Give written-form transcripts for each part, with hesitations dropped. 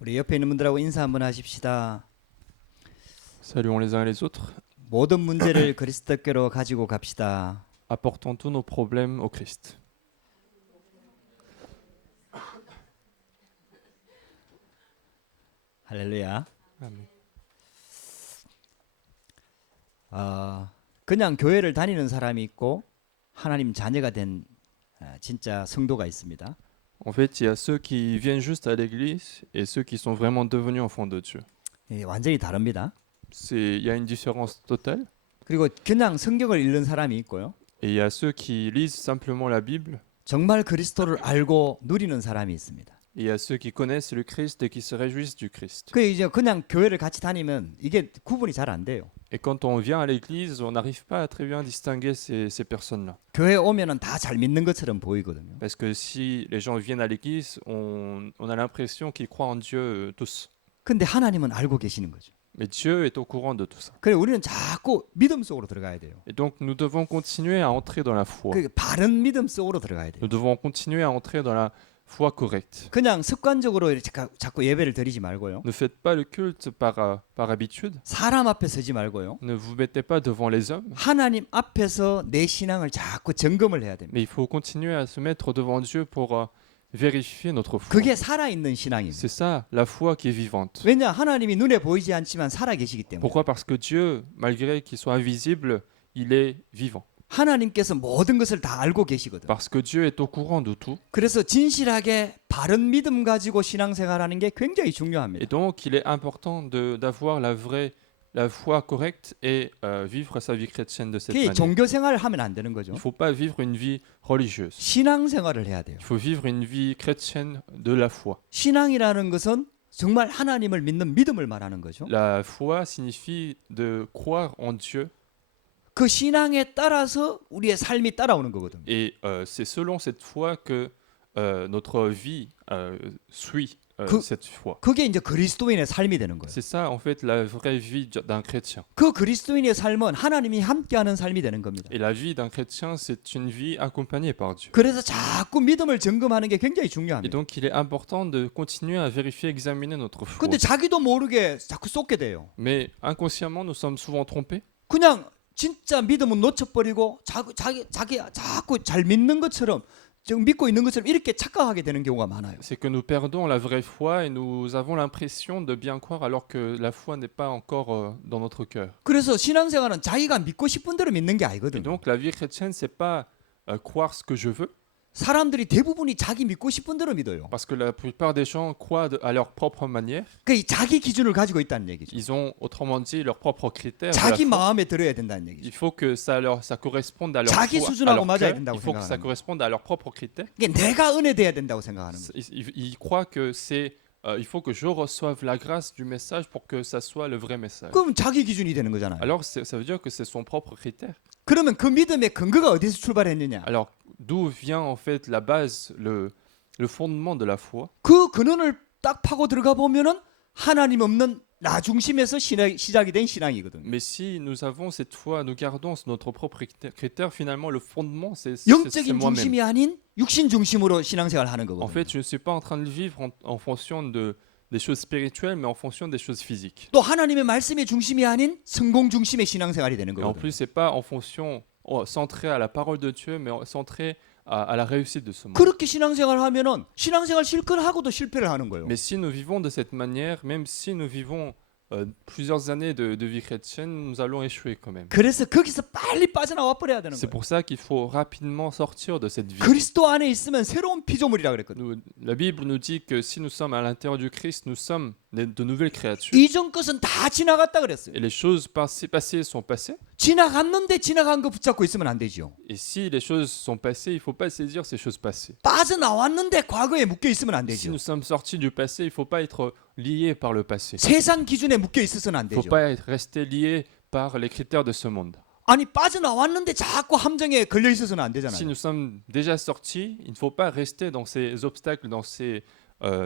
우리 옆에 있는 분들하고 인사 한번 하십시다. Saluons les uns et les autres. 모든 문제를 그리스도께로 가지고 갑시다. Apportons tous nos problèmes au Christ. 할렐루야. Amen. 그냥 교회를 다니는 사람이 있고 하나님 자녀가 된 진짜 성도가 있습니다. En fait, il y a ceux qui viennent juste à l'église et ceux qui sont vraiment devenus enfants de Dieu. 완전히 다릅니다. Il y a une différence totale. 그리고 그냥 성경을 읽는 사람이 있고요. Et il y a ceux qui lisent simplement la Bible. 정말 그리스도를 알고 누리는 사람이 있습니다. Et il y a ceux qui connaissent le Christ et qui se réjouissent du Christ. 그 이제 그냥 교회를 같이 다니면 이게 구분이 잘 안 돼요. Et quand on vient à l'église, on n'arrive pas à très bien distinguer ces personnes-là. 교회 오면은 다 잘 믿는 것처럼 보이거든요. Parce que si les gens viennent à l'église, on a l'impression qu'ils croient en Dieu tous. 근데 하나님은 알고 계시는 거죠. Mais Dieu est au courant de tout ça. 그래 우리는 자꾸 믿음 속으로 들어가야 돼요. Et donc nous devons continuer à entrer dans la foi. 그 바른 믿음 속으로 들어가야 돼요. Nous devons continuer à entrer dans la foi correcte. 그냥 습관적으로 이렇게 자꾸 예배를 드리지 말고요. Ne faites pas le culte par habitude. 사람 앞에 서지 말고요. Ne vous mettez pas devant les hommes. 하나님 앞에서 내 신앙을 자꾸 점검을 해야 됩니다. Mais il faut continuer à se mettre devant Dieu pour vérifier notre foi. 그게 살아있는 신앙입니다. C'est ça, la foi qui est vivante. 왜냐 하나님이 눈에 보이지 않지만 살아 계시기 때문에. Pourquoi? Parce que Dieu, malgré qu'il soit invisible, il est vivant. 하나님께서 모든 것을 다 알고 계시거든. Parce que Dieu est au courant de tout. 그래서 진실하게 바른 믿음 가지고 신앙생활하는 게 굉장히 Et 중요합니다. donc, il est important d'avoir la foi correcte et vivre sa vie chrétienne de cette 그게 manière. 종교생활을 하면 안 되는 거죠. Il ne faut pas vivre une vie religieuse. 신앙생활을 해야 돼요. Il faut vivre une vie chrétienne de la foi. 신앙이라는 것은 정말 하나님을 믿는 믿음을 말하는 거죠. La foi signifie de croire en Dieu. 그 신앙에 따라서 우리의 삶이 따라오는 거거든요. Et c'est selon cette foi que notre vie suit cette foi. 그게 이제 그리스도인의 삶이 되는 거예요. C'est ça, en fait, la vraie vie d'un chrétien. 그 그리스도인의 삶은 하나님이 함께하는 삶이 되는 겁니다. Et la vie d'un chrétien, c'est une vie accompagnée par Dieu. 그래서 자꾸 믿음을 점검하는 게 굉장히 Et 중요합니다. donc, il est important de continuer à vérifier, examiner notre foi. 근데 자기도 모르게 자꾸 쏟게 돼요. Mais inconsciemment, nous sommes souvent trompés. 그냥 진짜 믿음은 놓쳐버리고 자기 자꾸 잘 믿는 것처럼 지금 믿고 있는 것처럼 이렇게 착각하게 되는 경우가 많아요. C'est que nous perdons la vraie foi et nous avons l'impression de bien croire alors que la foi n'est pas encore dans notre cœur. 그래서 신앙생활은 자기가 믿고 싶은 대로 믿는 게 Et 아니거든요. donc, la vie chrétienne, c'est pas croire ce que je veux, 사람들이 대부분이 자기 믿고 싶은 대로 믿어요. parce que la plupart des gens croient à leur propre manière. 그 자기 기준을 가지고 있다는 얘기죠. Ils ont, autrement dit, leurs propres critères. de la 자기 foi. 마음에 들어야 된다는 얘기죠. Il faut que ça corresponde à leur 자기 foi, à 수준하고 leur 맞아야 cœur. 된다고 Il faut que ça 생각하는 corresponde à leurs propres critères. 이게 내가 은혜 돼야 된다고 생각하는 거예요. Ils croient que il faut que je reçoive la grâce du message pour que ça soit le vrai message. 그럼 자기 기준이 되는 거잖아요. Alors, ça veut dire que c'est son propre critère. 그러면 그 믿음의 근거가 어디서 출발했느냐? Alors, d'où vient en fait la base, le fondement de la foi? 그 근원을 딱 파고 들어가 보면은 하나님 없는 나 중심에서 시작이 된 신앙이거든요. Mais si nous avons cette foi, nous gardons notre propre critère, finalement, le fondement, c'est 영적인 moi-même. 중심이 아닌 육신 중심으로 신앙생활을 하는 En 거거든요. fait, je ne suis pas en train de vivre en fonction des choses spirituelles, mais en fonction des choses physiques. 또 하나님의 말씀의 중심이 아닌 성공 중심의 신앙생활이 되는 Et en 거거든요. plus, c'est pas en fonction centré à la parole de Dieu, mais centré à la réussite de ce monde. 그렇게 신앙생활을 하면은 신앙생활 실컷 하고도 실패를 하는 거예요. Mais si nous vivons de cette manière, même si nous vivons plusieurs années de vie chrétienne, nous allons échouer quand même. 그래서 거기서 빨리 빠져나와 버려야 되는 C'est 거예요. pour ça qu'il faut rapidement sortir de cette vie. 그리스도 안에 있으면 새로운 피조물이라 그랬거든요. La Bible nous dit que si nous sommes à l'intérieur du Christ, nous sommes de nouvelles créatures. 이전 것은 다 지나갔다 그랬어요. Et les choses passées sont passées. 지나갔는데 지나간 거 붙잡고 있으면 안 되죠. Et si les choses sont passées, il ne faut pas saisir ces choses passées. 빠져나왔는데 과거에 묶여 있으면 안 Si 되죠. nous sommes sortis du passé, il ne faut pas être liés par le passé. 세상 기준에 묶여 있어서는 안 Il ne faut 되죠. pas être resté lié par les critères de ce monde. 아니 빠져나왔는데 자꾸 함정에 걸려 있어서는 안 Si 되잖아요. nous sommes déjà sortis, il ne faut pas rester dans ces obstacles, dans ces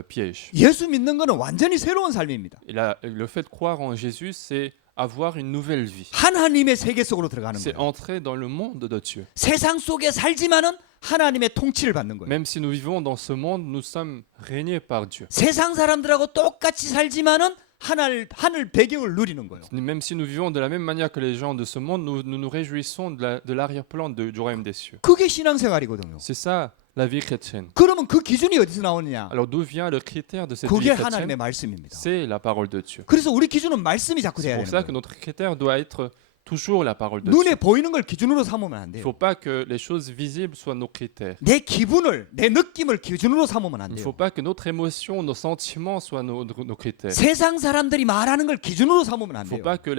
pièges. 예수 믿는 거는 완전히 새로운 삶입니다. Et le fait de croire en Jésus, c'est avoir une nouvelle vie. 하나님의 세계 속으로 들어가는 C'est 거예요. entrer dans le monde de Dieu. 세상 속에 살지만은 하나님의 통치를 받는 거예요. Même si nous vivons dans ce monde, nous sommes régnés par Dieu. 세상 사람들하고 똑같이 살지만은 하늘 배경을 누리는 거예요. Même si nous vivons de la même manière que les gens de ce monde, nous nous réjouissons de l'arrière-plan du royaume des cieux. 그게 신앙생활이거든요. C'est ça la vie chrétienne. 그러면 그 기준이 어디서 나오느냐? Alors d'où vient le critère de cette vie 그게 chrétienne? 하나님의 말씀입니다. C'est la parole de Dieu. 그래서 우리 기준은 말씀이 자꾸 C'est 돼야 pour 되는 ça que 거예요. notre critère doit être toujours la parole de 눈에 Dieu. 보이는 걸 기준으로 삼으면 안 Il ne 돼요. faut pas que les choses visibles soient nos critères. 내 기분을, 내 느낌을 기준으로 삼으면 안 Il ne 돼요. faut pas que notre émotion, nos sentiments soient nos critères. 세상 사람들이 말하는 걸 기준으로 삼으면 안 Il ne faut 돼요. pas que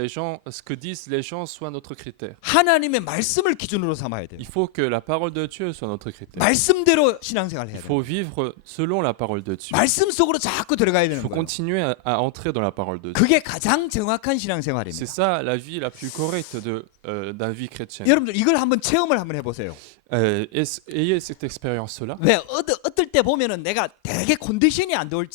ce que disent les gens soit notre critère. 하나님의 말씀을 기준으로 삼아야 돼요. Il faut que la parole de Dieu soit notre critère. 말씀대로 신앙생활을 Il 해야 돼요. faut vivre selon la parole de Dieu. 말씀 속으로 자꾸 들어가야 Il 되는 faut 거예요. continuer à entrer dans la parole de Dieu. 그게 가장 정확한 C'est 신앙생활입니다. ça la vie la plus correcte de la vie chrétienne. 여러분들 이걸 한번 체험을 한번 해보세요. Ayez cette expérience-là. 왜 어떨 때 보면은 내가 되게 컨디션이 안 좋을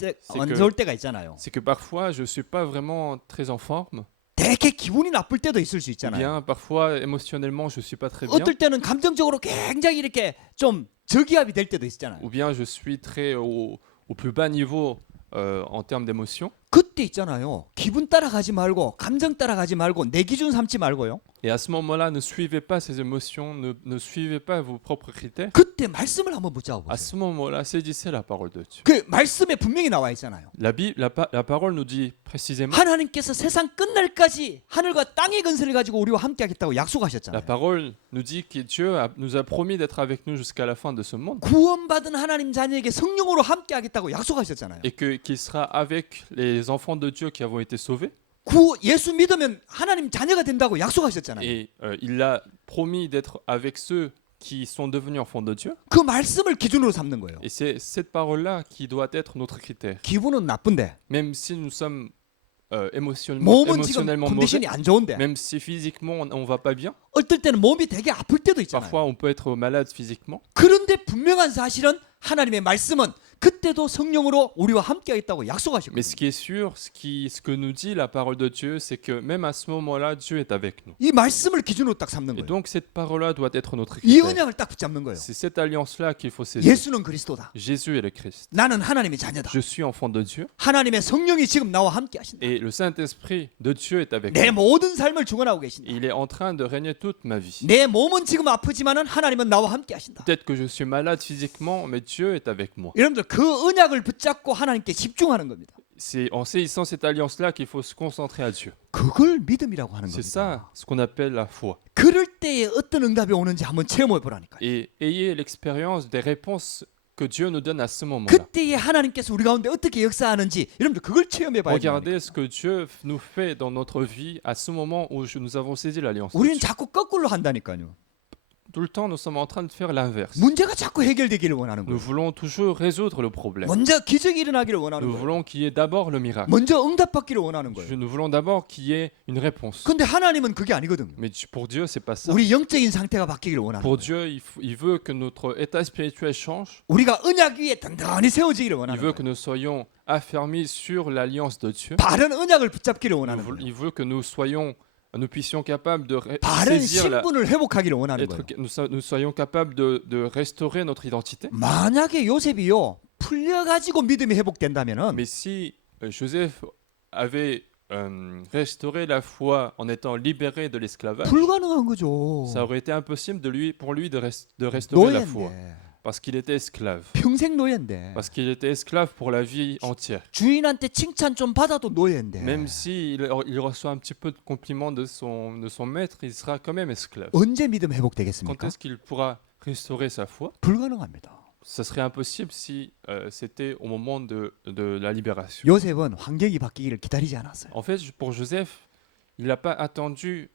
때가 있잖아요. C'est que parfois je suis pas vraiment très en forme. 되게 기분이 나쁠 때도 있을 수 Ou 있잖아요. bien parfois émotionnellement je suis pas très bien. 어떨 때는 감정적으로 굉장히 이렇게 좀 저기압이 될 때도 있잖아요. Ou bien je suis très au plus bas niveau en termes d'émotion. 그때 있잖아요. 기분 따라가지 말고 감정 따라가지 말고 내 기준 삼지 말고요. Et à ce moment-là, ne suivez pas ces émotions, ne suivez pas vos propres critères. 그때 말씀을 한번 붙잡아 À 보세요. ce moment-là, saisissez la parole de Dieu. 그 말씀에 분명히 나와 있잖아요. La parole nous dit précisément, 하나님께서 세상 끝날까지 하늘과 땅의 근세를 가지고 우리와 함께하겠다고 la 약속하셨잖아요. parole nous dit que Dieu nous a promis d'être avec nous jusqu'à la fin de ce monde. 구원받은 하나님 자녀에게 성령으로 함께하겠다고 약속하셨잖아요. Et qu'il sera avec les enfants de Dieu qui avons été sauvés. 예수 믿으면 하나님 자녀가 된다고 약속하셨잖아요. Et il a promis d'être avec ceux qui sont devenus enfants de Dieu. 그 말씀을 기준으로 삼는 거예요. Et c'est cette parole-là qui doit être notre critère. 기분은 나쁜데 Même si nous sommes 몸은 지금 émotionnellement mauvais, 컨디션이 안 좋은데 même si physiquement on va pas bien, 어떨 때는 몸이 되게 아플 때도 있잖아요. parfois on peut être malade physiquement. 그런데 분명한 사실은 하나님의 말씀은 그때도 성령으로 우리와 함께하겠다고 약속하셨거든요. Mais ce qui est sûr, ce que nous dit la parole de Dieu, c'est que même à ce moment-là, Dieu est avec nous. 이 말씀을 기준으로 딱 삼는 Et 거예요. donc cette parole-là doit être notre 이 critère. 언약을 딱 붙잡는 거예요. C'est cette alliance-là qu'il faut saisir. 예수는 그리스도다. Jésus est le Christ. 나는 하나님의 자녀다. Je suis enfant de Dieu 하나님의 성령이 지금 나와 함께 하신다. et le Saint-Esprit de Dieu est avec 내 moi. 모든 삶을 주관하고 계신다. Il est en train de régner toute ma vie. 내 몸은 지금 아프지만은 하나님은 나와 함께 하신다. Peut-être que je suis malade physiquement, mais Dieu est avec moi. 여러분들 그 언약을 붙잡고 하나님께 집중하는 겁니다. C'est en saisissant cette alliance-là qu'il faut se concentrer à Dieu. 그걸 믿음이라고 하는 C'est 겁니다. ça ce qu'on appelle la foi. 그럴 때에 어떤 응답이 오는지 한번 체험해 보라니까요. Et ayez l'expérience des réponses que Dieu nous donne à ce moment-là. 그때에 하나님께서 우리 가운데 어떻게 역사하는지 여러분들 그걸 체험해 봐야 돼요. Regardez ce que Dieu nous fait dans notre vie à ce moment où nous avons saisi l'alliance. de 우리는 Dieu. 자꾸 거꾸로 한다니까요. Tout le temps, nous sommes en train de faire l'inverse. 문제가 자꾸 해결되기를 원하는 Nous 거예요. voulons toujours résoudre le problème. 먼저 기적이 일어나기를 원하는 Nous 거예요. voulons qu'il y ait d'abord le miracle. 먼저 응답받기를 원하는 거예요. Nous voulons d'abord qu'il y ait une réponse. 근데 하나님은 그게 아니거든요. Mais pour Dieu, c'est pas ça. 우리 영적인 상태가 바뀌기를 원하는 Pour 거예요. Dieu, il veut que notre état spirituel change. 우리가 언약 위에 단단히 세워지기를 Il 원하는 veut que 거예요. nous soyons affermis sur l'alliance de Dieu. 바른 언약을 붙잡기를 원하는 거예요. Il veut que nous puissions capables de 바른 saisir 신분을 회복하기를 원하는 거예요. nous soyons capables de restaurer notre identité. 만약에 요셉이요 풀려가지고 믿음이 회복된다면은 Mais si Joseph avait restauré la foi en étant libéré de l'esclavage, 불가능한 거죠. ça aurait été impossible pour lui de restaurer la foi. 노예인데 Parce qu'il était esclave. 평생 노예인데 Parce qu'il était esclave pour la vie entière. 주인한테 칭찬 좀 받아도 노예인데 Même s'il reçoit un petit peu de compliments de son maître, il sera quand même esclave. 언제 믿음 Quand 회복되겠습니까? est-ce qu'il pourra restaurer sa foi? 불가능합니다. Ça serait impossible si c'était au moment de la libération. 요셉은 환경이 바뀌기를 기다리지 않았어요. En fait, pour Joseph, il n'a pas attendu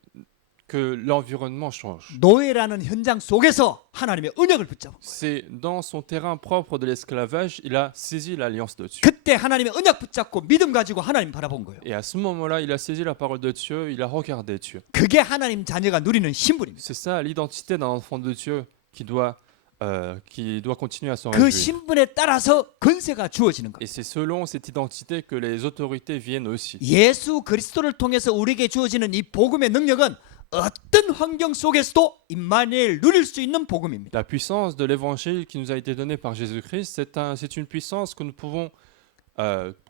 que l'environnement change. 노예라는 현장 속에서 하나님의 언약을 붙잡은 거예요. C'est dans son terrain propre de l'esclavage, il a saisi l'alliance de Dieu. 그때 하나님의 언약 붙잡고 믿음 가지고 하나님 바라본 거예요. Et à ce moment-là, il a saisi la parole de Dieu, il a regardé Dieu. 그게 하나님 자녀가 누리는 신분입니다. C'est ça l'identité d'un enfant de Dieu qui doit continuer à s'en 그 réjouir. 신분에 따라서 권세가 주어지는 거예요. Et c'est selon cette identité que les autorités viennent aussi. 예수 그리스도를 통해서 우리에게 주어지는 이 복음의 능력은 어떤 환경 속에서도 임마누엘 누릴 수 있는 복음입니다. La puissance de l'évangile qui nous a été donnée par Jésus-Christ, c'est une puissance que nous pouvons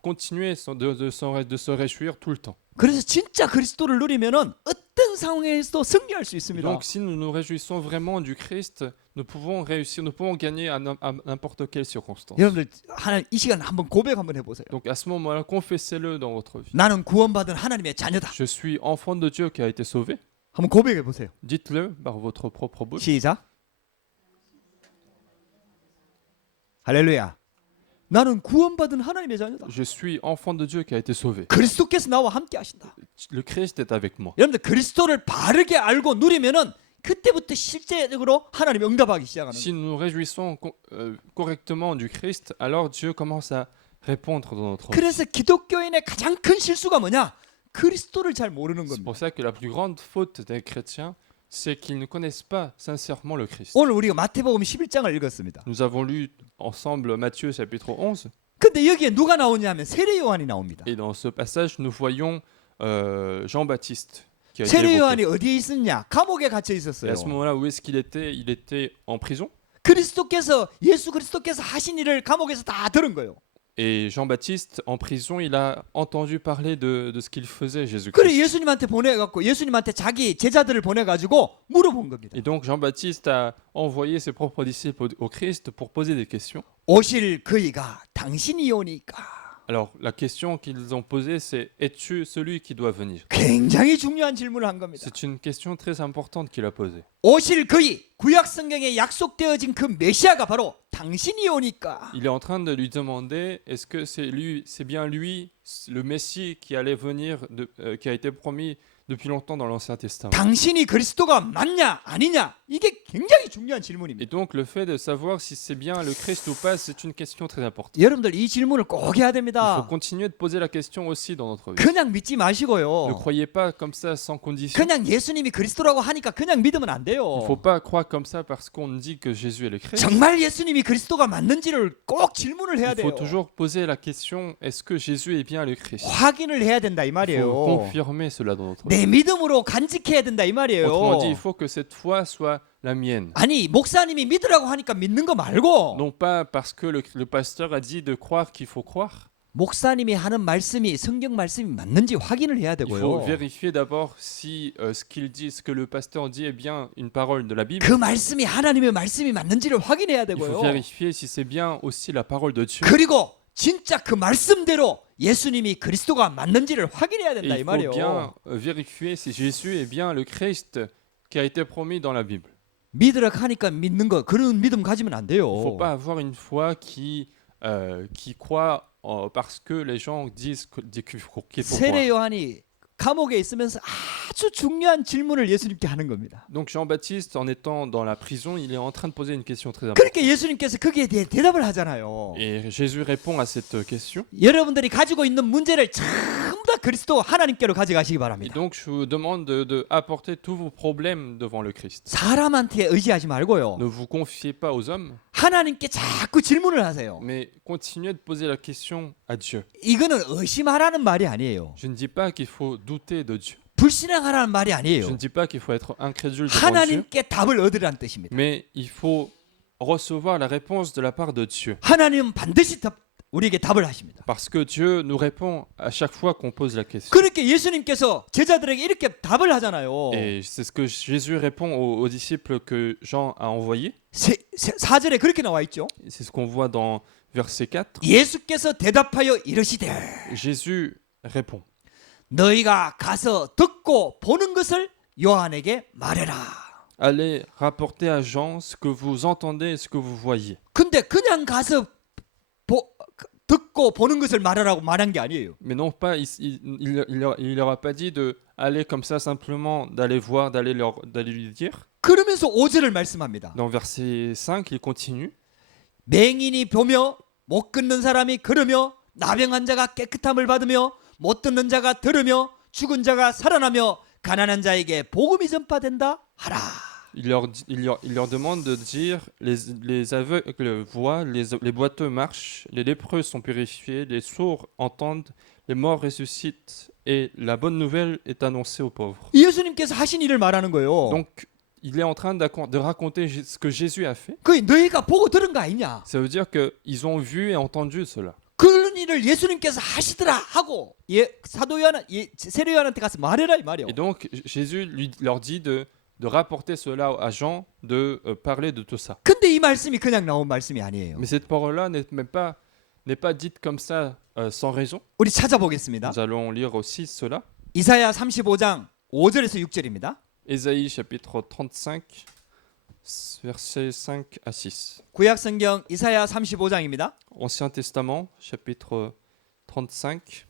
continuer de se réjouir tout le temps. 그래서 진짜 그리스도를 누리면은 어떤 상황에서도 승리할 수 Et 있습니다. donc, si nous nous réjouissons vraiment du Christ, nous pouvons réussir, nous pouvons gagner à n'importe quelle circonstance. 여러분들 하나님 이 시간 한번 고백 한번 해보세요. Donc, à ce moment-là, confessez-le dans votre vie. 나는 구원받은 하나님의 자녀다. Je suis enfant de Dieu qui a été sauvé. 한번 고백해 보세요. Dites-le par votre propre bouche. 시작. 할렐루야. 나는 구원받은 하나님의 자녀다. Je suis enfant de Dieu qui a été sauvé. 그리스도께서 나와 함께 하신다. Le Christ est avec moi. 여러분들 그리스도를 바르게 알고 누리면은 그때부터 실제적으로 하나님이 응답하기 시작하는 Si 거예요. nous nous réjouissons correctement du Christ, alors Dieu commence à répondre dans notre vie. 그래서 기독교인의 가장 큰 실수가 뭐냐? 그리스도를 잘 모르는 C'est 겁니다. pour ça que la plus grande faute des chrétiens, c'est qu'ils ne connaissent pas sincèrement le Christ. 오늘 우리가 마태복음 11장을 읽었습니다. Nous avons lu ensemble Matthieu chapitre 11, 근데 여기에 누가 나오냐면 세례 요한이 나옵니다. et dans ce passage, nous voyons Jean-Baptiste qui a été 세례 évoqué. 요한이 어디에 있었냐? 감옥에 갇혀 Et 있었어요. à ce moment-là, où est-ce qu'il était? Il était en prison. 그리스도께서 예수 그리스도께서 하신 일을 감옥에서 다 들은 거예요. Et Jean-Baptiste, en prison, il a entendu parler de ce qu'il faisait, 그래 Jésus-Christ. 예수님한테 보내갖고 예수님한테 자기 제자들을 보내가지고 물어본 겁니다. Et donc Jean-Baptiste a envoyé ses propres disciples au Christ pour poser des questions. 오실 그이가 당신이 오니까. Alors la question qu'ils ont posée, c'est « Es-tu celui qui doit venir ?» 굉장히 중요한 질문을 한 겁니다. C'est une question très importante qu'il a posée. 오실 그이 구약 성경에 약속되어진 그 메시아가 바로 당신이 오니까. Il est en train de lui demander est-ce que c'est bien lui, le Messie qui allait venir, qui a été promis depuis longtemps dans l'Ancien Testament. 당신이 그리스도가 맞냐 아니냐 이게 굉장히 중요한 Et 질문입니다. donc le fait de savoir si c'est bien le Christ ou pas, c'est une question très importante. 여러분들 이 질문을 꼭 해야 Il faut 됩니다. continuer de poser la question aussi dans notre vie. 그냥 믿지 Ne 마시고요. croyez pas comme ça sans condition. 그냥 예수님이 그리스도라고 하니까 그냥 믿으면 안 Il ne 돼요. faut pas croire comme ça parce qu'on dit que Jésus est le Christ. 정말 예수님이 그리스도가 맞는지를 꼭 질문을 해야 Il faut 돼요. toujours poser la question est-ce que Jésus est bien le Christ? 확인을 해야 된다 이 Il faut 말이에요. confirmer cela dans notre vie. 내 믿음으로 간직해야 된다 이 Autrement dit, il 말이에요. faut que cette foi soit la mienne. 아니 목사님이 믿으라고 하니까 믿는 거 말고 Non pas parce que le pasteur a dit de croire qu'il faut croire. 목사님이 하는 말씀이 성경 말씀이 맞는지 확인을 해야 Il faut 되고요. vérifier d'abord si ce qu'il dit, ce que le pasteur dit est bien une parole de la Bible. 그 말씀이 하나님의 말씀이 맞는지를 확인해야 Il faut 되고요. vérifier si c'est bien aussi la parole de Dieu. 그리고 진짜 그 말씀대로 예수님이 그리스도가 맞는지를 확인해야 Et 된다 이 il faut 말이에요. bien vérifier si Jésus est bien le Christ qui a été promis dans la Bible. 믿으라고 하니까 믿는 거 그런 믿음 가지면 안 돼요. Il ne faut pas avoir une foi qui croit parce que les gens disent qu'il faut croire. 세례 요한이 감옥에 있으면서 아주 중요한 질문을 예수님께 하는 겁니다. Donc Jean-Baptiste, en étant dans la prison, il est en train de poser une question très importante. 그렇게 예수님께서 거기에 대해 대답을 하잖아요. Et Jésus répond à cette question. 여러분들이 가지고 있는 문제를 전부 다 그리스도 하나님께로 가져가시기 Et 바랍니다. donc je vous demande de apporter tous vos problèmes devant le Christ. 사람한테 의지하지 말고요. Ne vous confiez pas aux hommes, 하나님께 자꾸 질문을 하세요. mais continuez de poser la question à Dieu. 이거는 의심하라는 말이 아니에요. Je ne dis pas qu'il faut douter de Dieu. 불신앙하라는 말이 Je 아니에요. ne dis pas qu'il faut être incrédule devant Dieu, 하나님께 답을 얻으라는 뜻입니다. mais il faut recevoir la réponse de la part de Dieu. 하나님은 반드시 우리에게 답을 하십니다. Parce que Dieu nous répond à chaque fois qu'on pose la question. 그렇게 예수님께서 제자들에게 이렇게 답을 하잖아요. Et c'est ce que Jésus répond aux disciples que Jean a envoyés. 4절에 그렇게 나와 있죠. C'est ce qu'on voit dans verset 4. 예수께서 대답하여 이르시되 Jésus répond. 너희가 가서 듣고 보는 것을 요한에게 말해라. Allez rapporter à Jean ce que vous entendez et ce que vous voyez. 근데 그냥 가서 듣고 보는 것을 말하라고 말한 게 아니에요. Mais non pas, il leur a pas dit de aller comme ça simplement, d'aller voir, d'aller lui dire. 그러면서 5절을 말씀합니다. Dans verset 5, il continue. 맹인이 보며 못 걷는 사람이 걸으며 나병한 자가 깨끗함을 받으며 못 듣는 자가 들으며 죽은 자가 살아나며 가난한 자에게 복음이 전파된다 하라. Il leur demande de dire les aveugles voient, les boiteux marchent, les lépreux sont purifiés, les sourds entendent, les morts ressuscitent, et la bonne nouvelle est annoncée aux pauvres. 예수님께서 하신 일을 말하는 거예요. Donc, il est en train de raconter ce que Jésus a fait. 그 너희가 보고 들은 거 아니냐? Ça veut dire qu'ils ont vu et entendu cela. 그런 일을 예수님께서 하시더라 하고 사도 요한 세례 요한한테 가서 말해라 이 말이요. Et donc, Jésus leur dit de rapporter cela à Jean, de parler de tout ça. 근데 이 말씀이 그냥 나온 말씀이 아니에요. Mais cette parole-là n'est pas dite comme ça sans raison. 우리 찾아보겠습니다. Nous allons lire aussi cela. 이사야 35장 5절에서 6절입니다. Ésaïe chapitre 35, versets 5 à 6. 구약 성경 이사야 35장입니다. Ancien Testament, chapitre 35.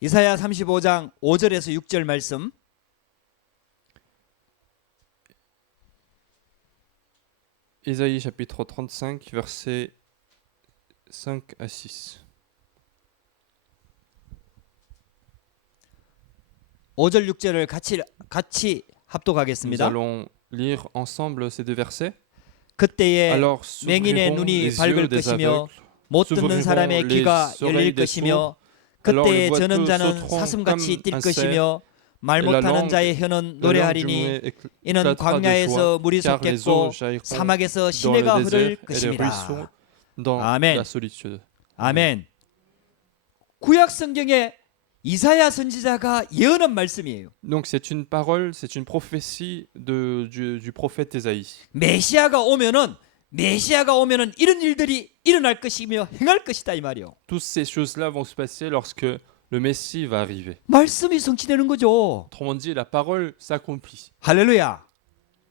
이사야 35장 5절에서 6절 말씀. Ésaïe chapitre 35, versets 5 à 6. 5절 6절을 같이 Nous 합독하겠습니다. allons lire ensemble ces deux versets. 그때에 Alors 맹인의 s'ouvriront 눈이 les 밝을 yeux des 것이며 aveugles, 못 듣는 사람의 les 귀가 oreilles 열릴 des 것이며 Alors 그때에 les boiteux 저는 자는 sauteront 사슴같이 comme 뛸 un 것이며 말 et la 못하는 langue- 자의 혀는 La langue du 노래하리니 muet 이는 éclatera de 광야에서 joie, 물이 car les 솟겠고 eaux jailliront 사막에서 dans 시내가 le 흐를 désert et les 것입니다. ruisseaux dans Amen. la solitude. 아멘. 구약 성경에 이사야 선지자가 예언한 말씀이에요. Donc c'est une parole, c'est une prophétie du prophète Ésaïe. 메시아가 오면은 이런 일들이 일어날 것이며 행할 것이다 이 말이요. Toutes ces choses-là vont se passer lorsque le Messie va arriver. 말씀이 성취되는 거죠. Autrement dit, la parole s'accomplit. 할렐루야.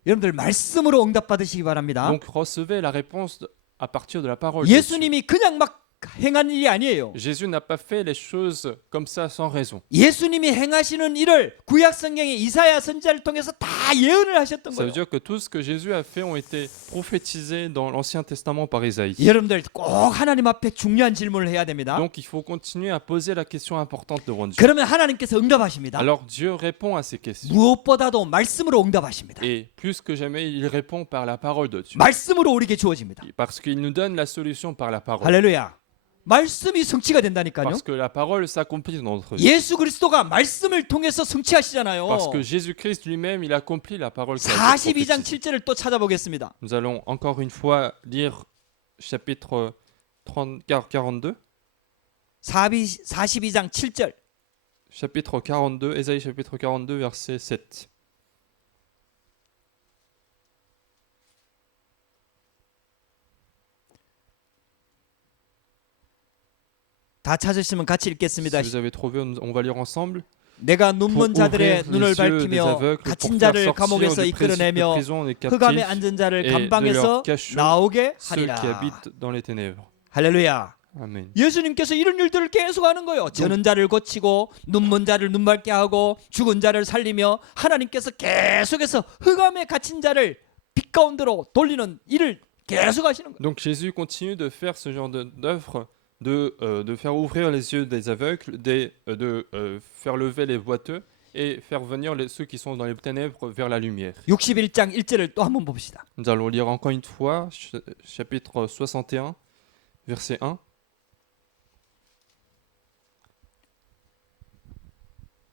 여러분들 말씀으로 응답 받으시기 바랍니다. Donc recevez la réponse à partir de la parole de Dieu. 예수님이 그냥 막 행한 일이 아니에요. Jésus n'a pas fait les choses comme ça sans raison. 예수님이 행하시는 일을 구약 성경의 이사야 선지자를 통해서 다 예언을 하셨던 Ça veut 거예요. dire que tout ce que Jésus a fait ont été prophétisés dans l'Ancien Testament par Ésaïe. 여러분들 꼭 하나님 앞에 중요한 질문을 해야 됩니다. Donc il faut continuer à poser la question importante devant Dieu. 그러면 하나님께서 응답하십니다. Alors Dieu répond à ces questions. 무엇보다도 말씀으로 응답하십니다. Et plus que jamais, il répond par la parole de Dieu. 말씀으로 우리에게 주어집니다. Parce qu'il nous donne la solution par la parole. 할렐루야. 말씀이 성취가 된다니까요. Parce que la parole s'accomplit dans notre vie. 예수 그리스도가 말씀을 통해서 성취하시잖아요. Parce que Jésus-Christ lui-même, il accomplit la parole qu'il a été 42장 prophétisée. 7절을 또 찾아보겠습니다. Nous allons encore une fois lire chapitre 42. 42장 7절. Chapitre 42, Ésaïe chapitre 42, verset 7. 다 찾으시면 같이 읽겠습니다. Si vous avez trouvé, on va lire ensemble. 내가 Pour 눈먼 자들의 ouvrir 눈을 les yeux des 밝히며 aveugles, pour 갇힌 faire 자를 sortir 감옥에서 de 이끌어내며 prison les 흑암에 captifs 앉은 자를 et de 감방에서 leur cachot 나오게 ceux qui 하리라. habitent dans les ténèbres. 할렐루야. Amen. 예수님께서 이런 일들을 계속 하는 거예요. 저는 자를 고치고 눈먼 자를 눈맑게 하고 죽은 자를 살리며 하나님께서 계속해서 흑암에 갇힌 자를 빛 가운데로 돌리는 일을 계속 하시는 거예요. Donc Jésus continue de faire ce genre d'œuvre, de faire ouvrir les yeux des aveugles, de faire lever les boiteux et faire venir ceux qui sont dans les ténèbres vers la lumière. 61장 1절을 또 한번 봅시다. Nous allons lire encore une fois, chapitre 61, verset 1.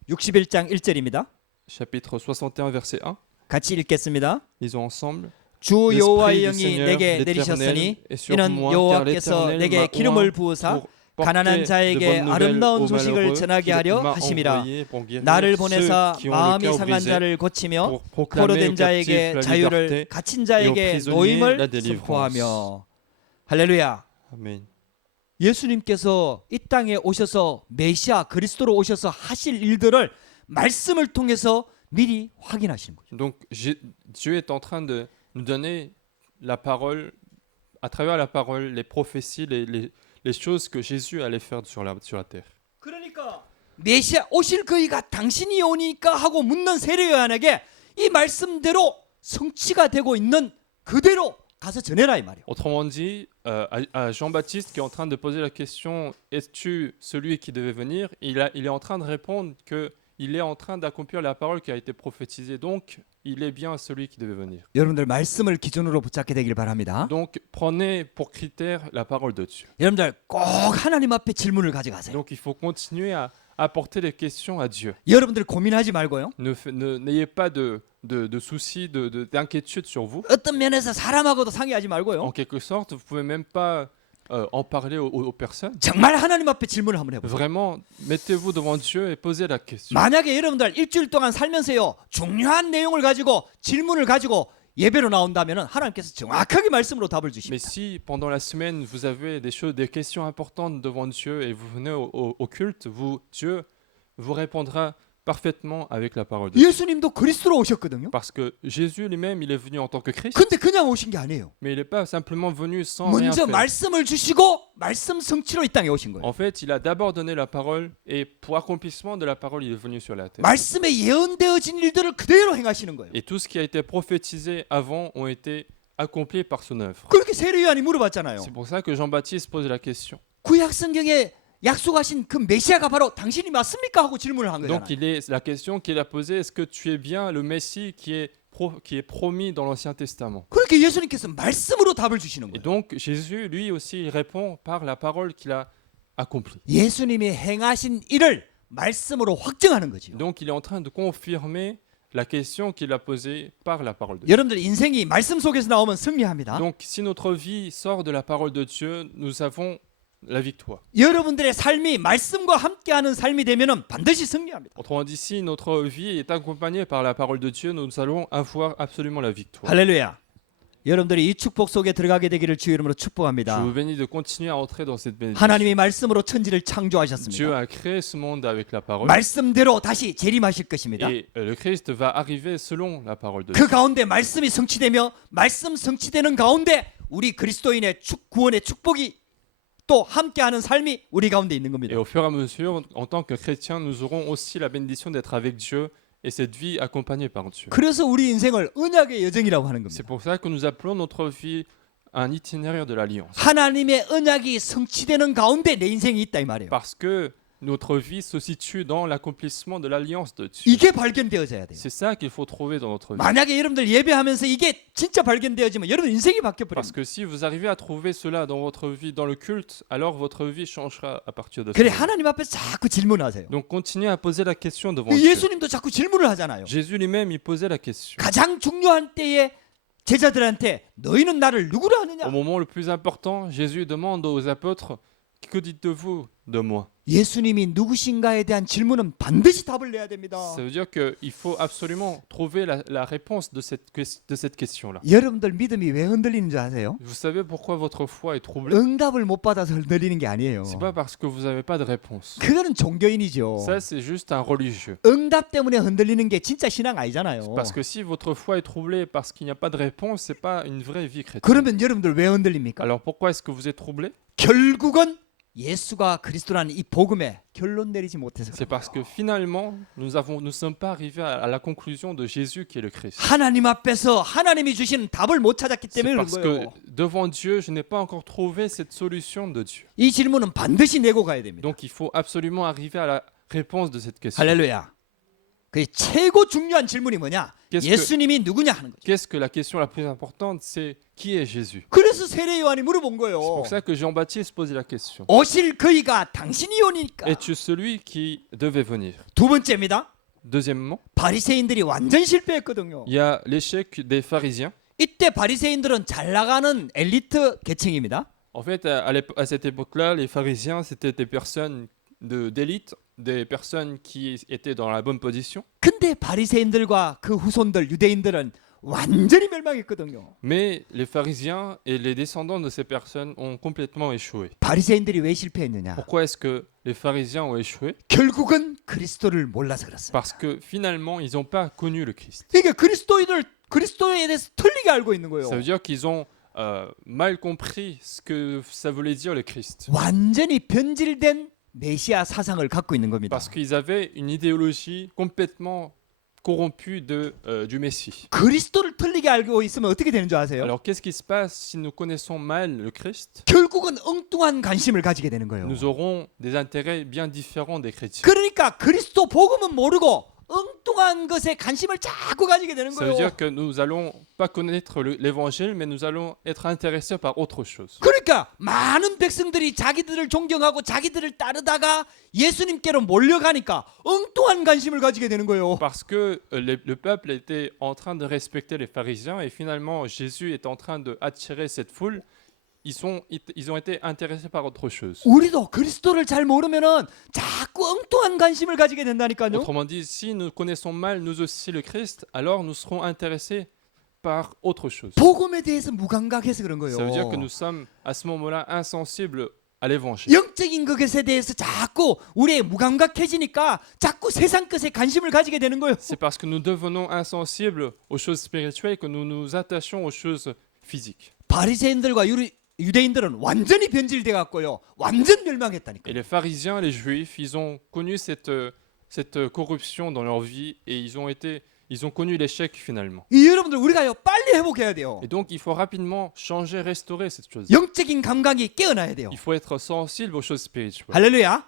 61장 1절입니다. Chapitre 61, verset 1. 같이 읽겠습니다. Lisons ensemble. 주 여호와의 L'Esprit du 영이 Seigneur, 내게 l'Éternel, 내리셨으니 est sur 이는 moi, car 여호와께서 l'Éternel 내게 m'a 기름을 oint 부으사 pour 가난한 porter de 자에게 bonnes nouvelles 아름다운 aux 소식을 malheureux, 전하게 qu'il 하려 m'a 하심이라. envoyé pour guérir 나를 ceux 보내사 qui ont le 마음이 cœur 상한 brisé, 자를 고치며 pour proclamer 포로된 aux 자에게 captifs la 자유를 liberté 갇힌 자에게 prisonniers 노임을 la délivrance. 선포하며 할렐루야. Amen. 예수님께서 이 땅에 오셔서 메시아 그리스도로 오셔서 하실 일들을 말씀을 통해서 미리 확인하시는 거예요. Donc Dieu est en train de nous donner la parole, à travers la parole, les prophéties, les choses que Jésus allait faire sur la terre. 그러니까 메시아 오실 그이가 당신이 오니까 하고 묻는 세례 요한에게 이 말씀대로 성취가 되고 있는 그대로 가서 전해라 이 말이에요. Autrement dit, à Jean-Baptiste qui est en train de poser la question, es-tu celui qui devait venir? Il est en train de répondre que il est en train d'accomplir la parole qui a été prophétisée. Donc, il est bien celui qui devait venir. 여러분들 말씀을 기준으로 붙잡게 되길 바랍니다. Donc, prenez pour critère la parole de Dieu. 여러분들 꼭 하나님 앞에 질문을 가져가세요. Donc, il faut continuer à apporter des questions à Dieu. 여러분들 고민하지 말고요. N'ayez pas de soucis, d'inquiétude sur vous. 어떤 면에서 사람하고도 상의하지 En 말고요. quelque sorte, vous pouvez même pas en parler aux personnes. 정말 하나님 앞에 질문을 한번 해보세요. Vraiment, mettez-vous devant Dieu et posez la question. 만약에 여러분들 일주일 동안 살면서요 중요한 내용을 가지고 질문을 가지고 예배로 나온다면 하나님께서 정확하게 말씀으로 답을 Mais 주십니다. si pendant la semaine vous avez des questions importantes devant Dieu et vous venez au culte, Dieu vous répondra parfaitement avec la parole de Dieu. 예수님도 그리스도로 오셨거든요. Parce que Jésus lui-même, il est venu en tant que Christ, 근데 그냥 오신 게 아니에요. mais il n'est pas simplement venu sans rien 먼저 faire. 말씀을 주시고 말씀 성취로 이 땅에 오신 거예요. En fait, il a d'abord donné la parole et pour accomplissement de la parole, il est venu sur la terre. 말씀에 예언되어진 일들을 그대로 행하시는 거예요. Et tout ce qui a été prophétisé avant ont été accomplis par son œuvre. 그렇게 세례 요한이 물어봤잖아요. C'est pour ça que Jean-Baptiste pose la question. 구약 성경에 약속하신 그 메시아가 바로 당신이 맞습니까? 하고 질문을 한 Donc 거잖아요. la question qu'il a posée, est-ce que tu es bien le Messie qui est promis dans l'Ancien Testament? 그렇게 예수님께서 말씀으로 답을 주시는 Et 거예요. donc Jésus, lui aussi, il répond par la parole qu'il a accomplie. 예수님이 행하신 일을 말씀으로 확증하는 거죠. Donc il est en train de confirmer la question qu'il a posée par la parole de Dieu. 여러분들 인생이 말씀 속에서 나오면 승리합니다. Donc si notre vie sort de la parole de Dieu, nous avons la victoire. 여러분들의 삶이 말씀과 함께하는 삶이 되면은 반드시 승리합니다. Autrement dit, si notre vie est accompagnée par la parole de Dieu, nous allons avoir absolument la victoire. 할렐루야. 여러분들이 이 축복 속에 들어가게 되기를 주의 이름으로 Je 축복합니다. vous bénis de continuer à entrer dans cette bénédiction. 하나님이 말씀으로 천지를 Dieu 창조하셨습니다. a créé ce monde avec la parole. 말씀대로 다시 재림하실 것입니다. Et le Christ va arriver selon la parole de 그 Dieu. 가운데 말씀이 성취되며 말씀 성취되는 가운데 우리 그리스도인의 구원의 축복이 또 함께하는 삶이 우리 가운데 있는 Et 겁니다. au fur et à mesure, en tant que chrétiens, nous aurons aussi la bénédiction d'être avec Dieu et cette vie accompagnée par Dieu. 그래서 우리 인생을 언약의 여정이라고 하는 C'est 겁니다. pour ça que nous appelons notre vie un itinéraire de l'alliance. 하나님의 언약이 성취되는 가운데 내 인생이 있다 이 말이에요. Parce que notre vie se situe dans l'accomplissement de l'alliance de Dieu. 이게 발견되어져야 돼요. C'est ça qu'il faut trouver dans notre vie. 만약에 여러분들 예배하면서 이게 진짜 발견되어지면 여러분 인생이 바뀌어 Parce 버립니다. que si vous arrivez à trouver cela dans votre vie, dans le culte, alors votre vie changera à partir de 그래 ça. 하나님 앞에 자꾸 질문하세요. Donc continuez à poser la question devant Dieu. 예수님도 자꾸 질문을 하잖아요. Jésus lui-même, il posait la question. 가장 중요한 때에 제자들한테 너희는 나를 누구라 하느냐? Au moment le plus important, Jésus demande aux apôtres, que dites-vous de moi? 예수님이 누구신가에 대한 질문은 반드시 답을 내야 됩니다. Ça veut dire qu'il faut absolument trouver la réponse de cette question-là. 여러분들 믿음이 왜 흔들리는 줄 아세요? Vous savez pourquoi votre foi est troublée? 응답을 못 받아서 흔들리는 게 아니에요. C'est pas parce que vous n'avez pas de réponse. 그거는 종교인이죠. Ça, c'est juste un religieux. 응답 때문에 흔들리는 게 진짜 신앙 아니잖아요. Parce que si votre foi est troublée parce qu'il n'y a pas de réponse, c'est pas une vraie vie chrétienne. 그러면 여러분들 왜 흔들립니까? Alors pourquoi est-ce que vous êtes troublés? 결국은 예수가 그리스도라는 이 복음에 결론 내리지 못해서 C'est parce que finalement, nous ne sommes pas arrivés à la conclusion de Jésus qui est le Christ. 하나님 앞에서 하나님이 주신 답을 못 찾았기 C'est 때문에 그런 parce que 거예요. devant Dieu, je n'ai pas encore trouvé cette solution de Dieu. 이 질문은 반드시 내고 가야 됩니다. Donc il faut absolument arriver à la réponse de cette question. 할렐루야. 그 최고 중요한 질문이 뭐냐? Qu'est-ce que- 예수님이 누구냐 하는 거죠. Qu'est-ce que la question la plus importante, c'est qui est Jésus? 그래서 세례 요한이 물어본 거예요. C'est pour ça que Jean-Baptiste posait la question. 오실 그이가 당신이 오니까. Es-tu celui qui devait venir? 두 번째입니다. Deuxièmement, 바리새인들이 완전 실패했거든요. il y a l'échec des pharisiens. 이때 바리새인들은 잘 나가는 엘리트 계층입니다. En fait, à cette époque-là, les pharisiens, c'était des personnes d'élite, des personnes qui étaient dans la bonne position. 근데 바리새인들과 그 후손들 유대인들은 완전히 멸망했거든요. Mais les pharisiens et les descendants de ces personnes ont complètement échoué. 바리새인들이 왜 실패했느냐? Pourquoi est-ce que les pharisiens ont échoué? 결국은 그리스도를 몰라서 그렇습니다. Parce que finalement, ils n'ont pas connu le Christ. 그러니까 그리스도에 대해서 틀리게 알고 있는 거예요. Ça veut dire qu'ils ont mal compris ce que ça voulait dire le Christ. 완전히 변질된 메시아 사상을 갖고 있는 겁니다. Parce qu'ils avaient une idéologie complètement corrompus du Messie. 그리스도를 틀리게 알고 있으면 어떻게 되는 줄 아세요? Alors qu'est-ce qui se passe si nous connaissons mal le Christ? 결국은 엉뚱한 관심을 가지게 되는 거예요. Nous aurons des intérêts bien différents des chrétiens. 그러니까 그리스도 복음은 모르고 엉뚱한 것에 관심을 자꾸 가지게 되는 Ça veut 거예요. dire que nous allons pas connaître l'évangile, mais nous allons être intéressés par autre chose. 그러니까 많은 백성들이 자기들을 존경하고 자기들을 따르다가 예수님께로 몰려가니까 엉뚱한 관심을 가지게 되는 거예요. Parce que le peuple était en train de respecter les pharisiens et finalement Jésus est en train d'attirer cette foule. Ils ont été intéressés par autre chose. 우리도 그리스도를 잘 모르면은 자꾸 엉뚱한 관심을 가지게 된다니까요. Autrement dit, si nous connaissons mal nous aussi le Christ, alors nous serons intéressés par autre chose. 복음에 대해서 무감각해서 그런 거예요. Ça veut dire que nous sommes à ce moment-là insensibles à l'évangile. 영적인 것에 대해서 자꾸 우리의 무감각해지니까 자꾸 세상 것에 관심을 가지게 되는 거예요. C'est parce que nous devenons insensibles aux choses spirituelles que nous nous attachons aux choses physiques. 바리새인들과 유대인들은 완전히 변질돼 갖고요. 완전 멸망했다니까. Et les pharisiens, les juifs, ils ont connu cette corruption dans leur vie et ils ont connu l'échec finalement. 이 여러분들 우리가요 빨리 회복해야 돼요. Et donc il faut rapidement changer, restaurer cette chose. 영적인 감각이 깨어나야 돼요. Il faut être sensible aux choses spirituelles. 할렐루야.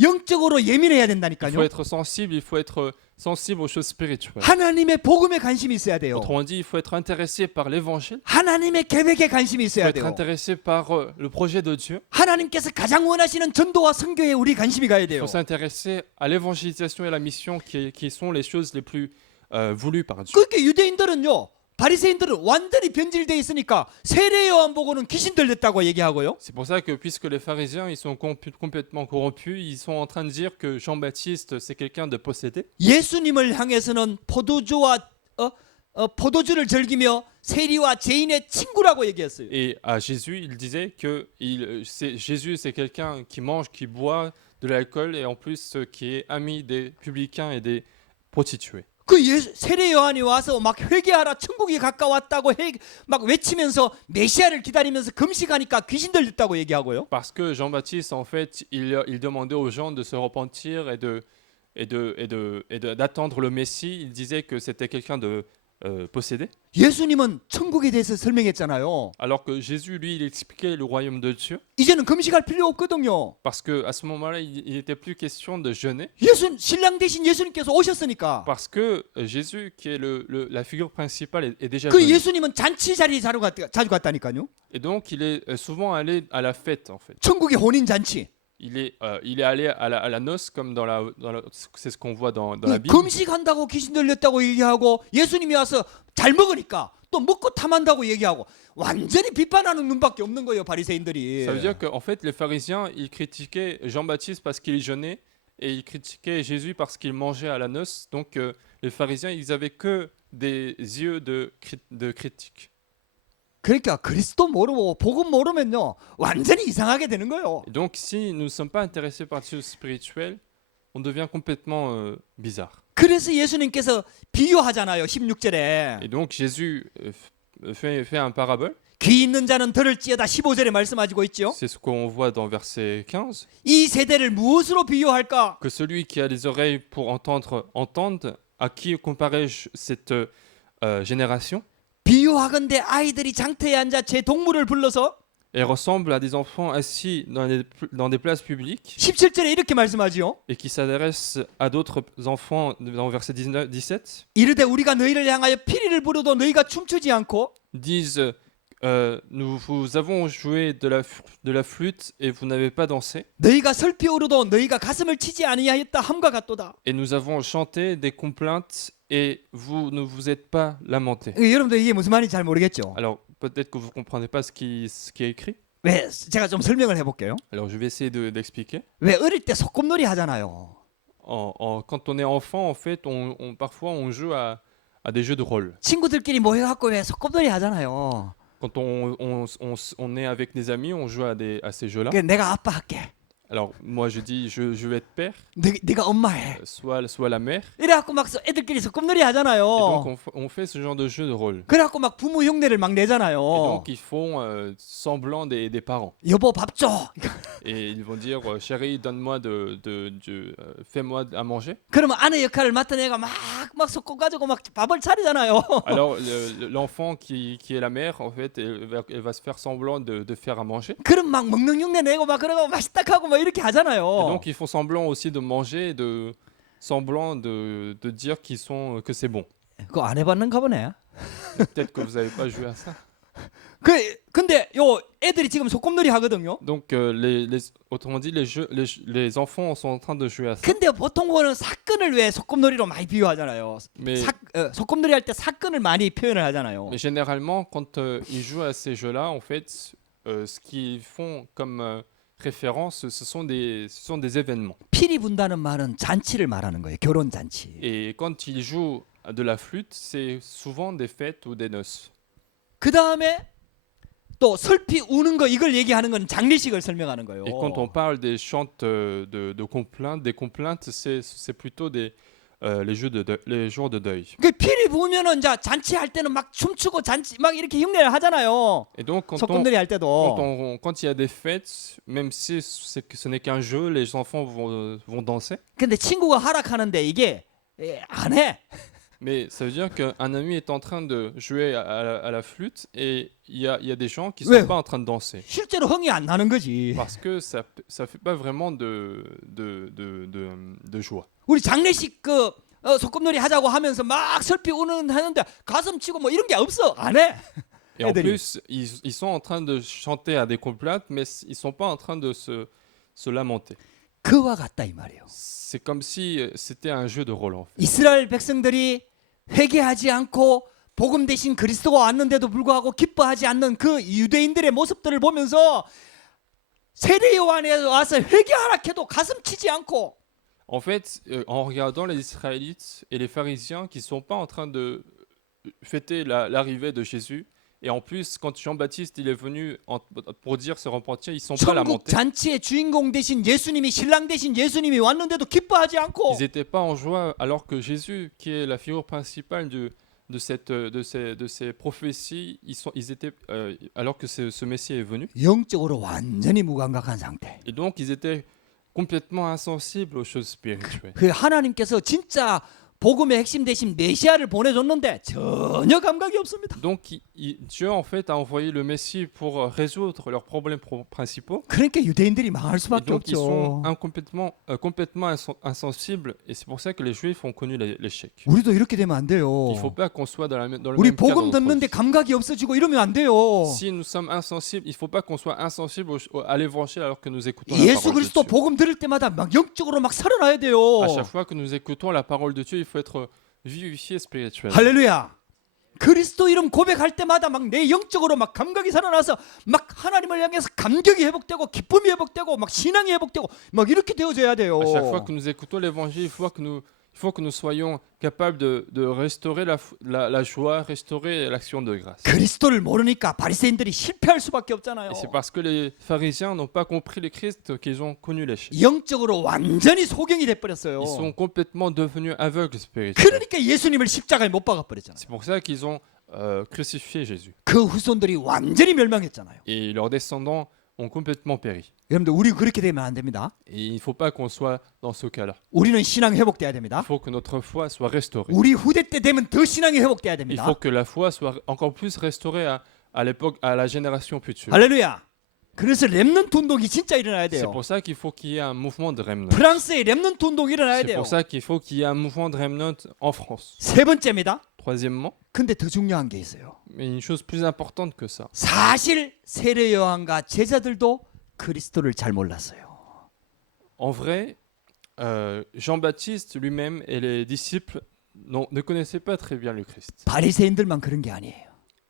영적으로 예민해야 Il faut 된다니까요. être sensible, il faut être sensible aux choses spirituelles. 하나님의 복음에 관심이 있어야 돼요. Autrement dit, il faut être intéressé par l'évangile, 하나님의 계획에 관심이 il faut 있어야 être 돼요. intéressé par le projet de Dieu, 하나님께서 가장 원하시는 전도와 선교에 우리 관심이 가야 il 돼요. faut s'intéresser à l'évangélisation et la mission qui sont les choses les plus voulues par Dieu. 그렇게 유대인들은요. 바리새인들은 완전히 변질돼 있으니까 세례 요한 보고는 귀신 들렸다고 얘기하고요. C'est pour ça que puisque les pharisiens ils sont complètement corrompus, ils sont en train de dire que Jean-Baptiste c'est quelqu'un de possédé. 예수님을 향해서는 포도주를 즐기며 세리와 죄인의 친구라고 얘기했어요. Et à Jésus, il disait que Jésus c'est quelqu'un qui mange, qui boit de l'alcool et en plus qui est ami des publicains et des prostituées. 그 세례 요한이 와서 막 회개하라 천국이 가까웠다고 막 외치면서 메시아를 기다리면서 금식하니까 귀신 들렸다고 얘기하고요. Parce que Jean-Baptiste en fait, il demandait aux gens de se repentir et d'attendre le Messie. Il disait que c'était quelqu'un de possédé. 예수님은 천국에 대해서 설명했잖아요. Alors que Jésus, lui, il expliquait le royaume de Dieu. 이제는 금식할 필요 없거든요. Parce que à ce moment-là, il n'était plus question de jeûner. 신랑 대신 예수님께서 오셨으니까. Parce que Jésus, qui est la figure principale, est déjà 그 venu. 예수님은 잔치 자리에 자주 갔다니까요. Et donc, il est souvent allé à la fête, en fait. 천국의 혼인 잔치. Il est allé à la noce, comme c'est ce qu'on voit dans la Bible. 금식한다고 귀신 들렸다고 얘기하고 예수님이 와서 잘 먹으니까 또 먹고 탐한다고 얘기하고 완전히 비판하는 눈밖에 없는 거예요, 바리새인들이. Ça veut dire qu'en fait, les pharisiens, ils critiquaient Jean-Baptiste parce qu'il jeûnait et ils critiquaient Jésus parce qu'il mangeait à la noce. Donc, les pharisiens, ils avaient que des yeux de critique. 그러니까 그리스도 모르고 복음 모르면요 완전히 이상하게 되는 거예요. Et donc, si nous ne sommes pas intéressés par les choses spirituelles, on devient complètement bizarre. 그래서 예수님께서 비유하잖아요, 16절에. Et donc, Jésus fait un parabole. 귀 있는 자는 들을지어다 15절에 말씀하시고 있죠. C'est ce qu'on voit dans verset 15. 이 세대를 무엇으로 비유할까? Que celui qui a les oreilles pour entende, à qui comparais-je cette génération? 비유하건대 아이들이 장터에 앉아 제 동물을 불러서 Elle ressemble à des enfants assis dans des places publiques 17절에 이렇게 말씀하지요. et qui s'adressent à d'autres enfants dans verset 17. 이르되 우리가 너희를 향하여 피리를 부르도 너희가 춤추지 않고 Disent nous vous avons joué de la flûte et vous n'avez pas dansé. 너희가 슬피 오르도 너희가 가슴을 치지 아니하였다 함과 같도다. Et nous avons chanté des complaintes et vous ne vous êtes pas lamenté. 여러분들 이게 무슨 말인지 잘 모르겠죠. Alors peut-être que vous ne comprenez pas ce qui est écrit. 왜 제가 좀 설명을 해볼게요. Alors je vais essayer d'expliquer. 왜 어릴 때 소꿉놀이 하잖아요. Quand on est enfant, en fait, parfois on joue à des jeux de rôle. 친구들끼리 모여갖고 왜 소꿉놀이 하잖아요. Quand on est avec des amis, on joue à ces jeux-là. 내가 아빠 할게. Alors moi je dis je vais être père, 네가 엄마해. soit la mère. 이래갖고 막 애들끼리 소꿉놀이 Et donc 하잖아요. on fait ce genre de jeu de rôle. 그래갖고 막 부모 흉내를 막 Et 내잖아요. donc ils font semblant des parents. 여보 밥 줘. Et ils vont dire chérie donne-moi fais-moi à manger. 그러면 아내 역할을 맡은 애가 막 속고 가지고 막 밥을 차리잖아요. Alors l'enfant qui est la mère en fait elle va se faire semblant de faire à manger. 그럼 막 먹는 흉내 내고 막 그러고 맛있다 하고 막 이렇게 Et 하잖아요. donc ils font semblant aussi de manger, semblant de dire que c'est bon. 그거 안 해봤는가 보네. Peut-être que vous n'avez pas joué à ça. 근데 요 애들이 지금 소꿉놀이 하거든요. Donc autrement dit les enfants sont en train de jouer à ça. 근데 보통 거는 사건을 왜 소꿉놀이로 많이 비유하잖아요. Mais 소꿉놀이 할 때 사건을 많이 표현을 하잖아요. généralement quand ils jouent à ces jeux-là en fait ce qu'ils font comme référence ce sont des événements. 피리 분다는 말은 잔치를 말하는 거예요. 결혼 잔치. Et quand ils jouent de la flûte c'est souvent des fêtes ou des noces. 그 다음에 또 슬피 우는 거 이걸 얘기하는 건 장례식을 설명하는 거예요. Et quand on parle des chants de complaintes, des complaintes, c'est plutôt les jours de deuil. 그 피리 부으면은 이제 잔치할 때는 막 춤추고 잔치 막 이렇게 흉내를 하잖아요. Et donc 소꿉놀이 할 때도. quand il y a des fêtes, même si ce n'est qu'un jeu, les enfants vont danser. 근데 친구가 하락하는데 이게 안 해. Mais ça veut dire qu'un ami est en train de jouer à la flûte et il y a des gens qui ne Ouais. sont pas en train de danser. 실제로 흥이 안 나는 거지. Parce que ça fait pas vraiment de joie. 우리 장례식 소꿉놀이 하자고 하면서 막 슬피 우는 하는데 가슴 치고 뭐 이런 게 없어. 안 해. Et en 애들이. plus, ils sont en train de chanter à des complaintes, mais ils sont pas en train de se lamenter. 그와 같다 이 말이에요. C'est comme si c'était un jeu de rôle en fait. 이스라엘 백성들이 회개하지 않고 복음 대신 그리스도가 왔는데도 불구하고 기뻐하지 않는 그 유대인들의 모습들을 보면서 세례 요한에 와서 회개하라 해도 가슴 치지 않고 En fait, en regardant les Israélites et les pharisiens qui sont pas en train de fêter l'arrivée de Jésus, et en plus, quand Jean-Baptiste il est venu pour dire se repentir, ils sont pas 천국 lamentés. 잔치의 주인공 대신 예수님이 신랑 대신 예수님이 왔는데도 기뻐하지 않고 Ils n'étaient pas en joie alors que Jésus, qui est la figure principale de ces prophéties, ils étaient alors que ce Messie est venu. 영적으로 완전히 무감각한 상태. Et donc ils étaient complètement insensibles aux choses spirituelles. 그 하나님께서 진짜 복음의 핵심 대신 메시아를 보내줬는데 전혀 감각이 없습니다. Donc Dieu en fait a envoyé le Messie pour résoudre leurs problèmes principaux. 그러니까 유대인들이 망할 Et 수밖에 donc ils sont 없죠. complètement insensibles et c'est pour ça que les Juifs ont connu l'échec. 우리도 이렇게 되면 안 돼요. Il ne faut pas qu'on soit dans le 우리 même cadre. 복음 듣는데 감각이 없어지고 이러면 안 돼요. Si nous sommes insensibles, il ne faut pas qu'on soit insensibles à l'évangile alors que nous écoutons la 예수 parole de 그리스도 Dieu. 복음 들을 때마다 막 영적으로 막 살아나야 돼요. À chaque fois que nous écoutons la parole de Dieu, il faut être vivifié spirituellement. 할렐루야. 그리스도 이름 고백할 때마다 막 내 영적으로 막 감각이 살아나서 막 하나님을 향해서 감격이 회복되고 기쁨이 회복되고 막 신앙이 회복되고 막 이렇게 되어져야 돼요. À chaque fois que nous écoutons l'évangile, il faut que nous soyons capables de restaurer la joie, restaurer l'action de grâce. 그리스도를 모르니까 바리새인들이 실패할 수밖에 없잖아요. Et c'est parce que les pharisiens n'ont pas compris le Christ qu'ils ont connu l'échec. 영적으로 완전히 소경이 돼 버렸어요. Ils sont complètement devenus aveugles spirituellement. 그러니까 예수님을 십자가에 못 박아 버렸잖아요. C'est pour ça qu'ils ont crucifié Jésus. 그 후손들이 완전히 멸망했잖아요. Et leurs descendants ont complètement péri. 여러분들 우리 그렇게 되면 안 됩니다. Et il ne faut pas qu'on soit dans ce cas-là. 우리는 신앙 회복돼야 Il 됩니다. faut que notre foi soit restaurée. 우리 후대 때 되면 더 신앙이 회복돼야 Il 됩니다. faut que la foi soit encore plus restaurée à l'époque, à la génération future. 할렐루야. 그래서 렘넌트 운동이 진짜 일어나야 C'est 돼요. pour ça qu'il faut qu'il y ait un mouvement de remnant. 프랑스의 렘넌트 운동이 일어나야 C'est 돼요. pour ça qu'il faut qu'il y ait un mouvement de remnant en France. 세 번째입니다. Troisièmement, 근데 더 중요한 게 있어요. mais une chose plus importante que ça. 사실 세례 요한과 제자들도 그리스도를 잘 몰랐어요. En vrai, Jean-Baptiste lui-même et les disciples ne connaissaient pas très bien le Christ. 바리새인들만 그런 게 아니에요.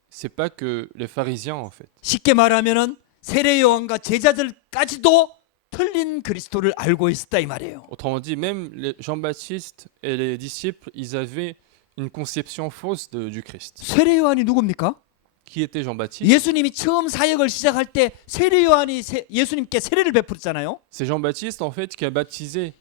C'est pas que les pharisiens en fait. 쉽게 말하면은 세례 요한과 제자들까지도 틀린 그리스도를 알고 있었다 이 말이에요. Autrement dit, même Jean-Baptiste et les disciples, ils avaient une conception fausse du Christ. 세례 요한이 누굽니까? qui était Jean-Baptiste. 예수님이 처음 사역을 시작할 때 세례 요한이 예수님께 세례를 베풀었잖아요. C'est Jean-Baptiste en fait qui a baptisé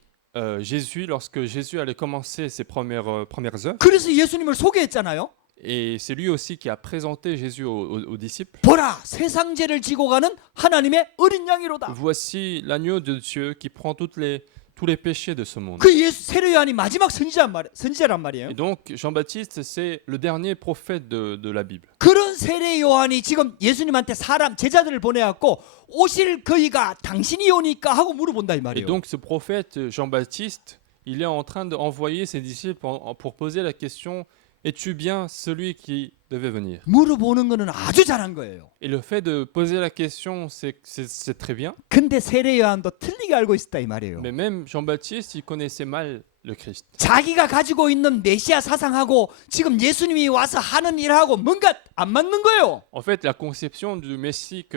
Jésus lorsque Jésus allait commencer ses premières œuvres. 그래서 예수님을 소개했잖아요. Et c'est lui aussi qui a présenté Jésus aux disciples. 보라, 세상 죄를 지고 가는 하나님의 어린 양이로다. Voici l'agneau de Dieu qui prend tous les péchés de ce monde. 그 세례 요한이 마지막 선지자란 말이에요. Et donc Jean-Baptiste, c'est le dernier prophète de la Bible. 그런 세례 요한이 지금 예수님한테 제자들을 보내갖고 오실 그이가 당신이 오니까 하고 물어본다 이 Et 말이에요. donc ce prophète Jean-Baptiste, il est en train d'envoyer ses disciples pour poser la question: es-tu bien celui qui devait venir? 물어보는 거는 아주 잘한 거예요. Et le fait de poser la question, c'est très bien. 근데 세례 요한도 틀리게 알고 있었다 이 말이에요. Mais même Jean-Baptiste, il connaissait mal le Christ. 자기가 가지고 있는 메시아 사상하고 지금 예수님이 와서 하는 일하고 뭔가 안 맞는 거예요. En fait, la conception du Messie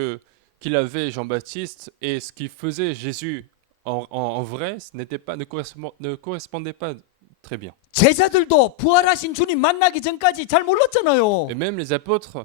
qu'il avait Jean-Baptiste et ce qu'il faisait Jésus en vrai, ne correspondait pas très bien. 제자들도 부활하신 주님 만나기 전까지 잘 몰랐잖아요. Et même les apôtres,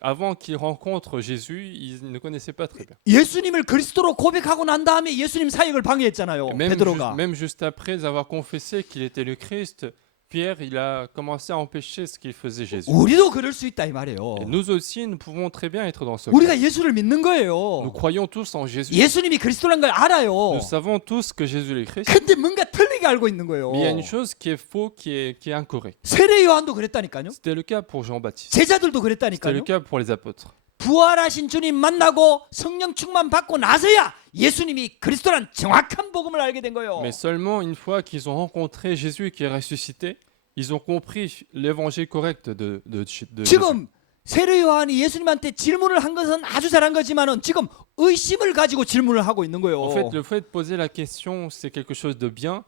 avant qu'ils rencontrent Jésus, ils ne connaissaient pas très bien. 예수님을 그리스도로 고백하고 난 다음에 예수님 사역을 방해했잖아요. Et 베드로가. même juste après avoir confessé qu'il était le Christ, Pierre, il a commencé à empêcher ce qu'il faisait Jésus. 우리도 그럴 수 있다 이 말이에요. Et nous aussi, nous pouvons très bien être dans ce cas. 우리가 예수를 믿는 Nous 거예요. croyons tous en Jésus. 예수님이 그리스도란 걸 알아요. Nous savons tous que Jésus est le Christ. 근데 뭔가 틀리게 알고 있는 거예요. Mais il y a une chose qui est faux, qui est incorrecte. 세례 요한도 그랬다니까요. C'était le cas pour Jean-Baptiste. 제자들도 C'était le 그랬다니까요. cas pour les apôtres. 부활하신 주님 만나고 성령 충만 받고 나서야 예수님이 그리스도란 정확한 복음을 알게 된 거예요. Mais seulement une fois qu'ils ont rencontré Jésus qui est ressuscité, ils ont compris l'évangile correct de Jésus. 지금 세례 요한이 예수님한테 질문을 한 것은 아주 잘한 거지만은 지금 의심을 가지고 질문을 하고 있는 거예요. En fait, le fait de poser la question, c'est quelque chose de bien,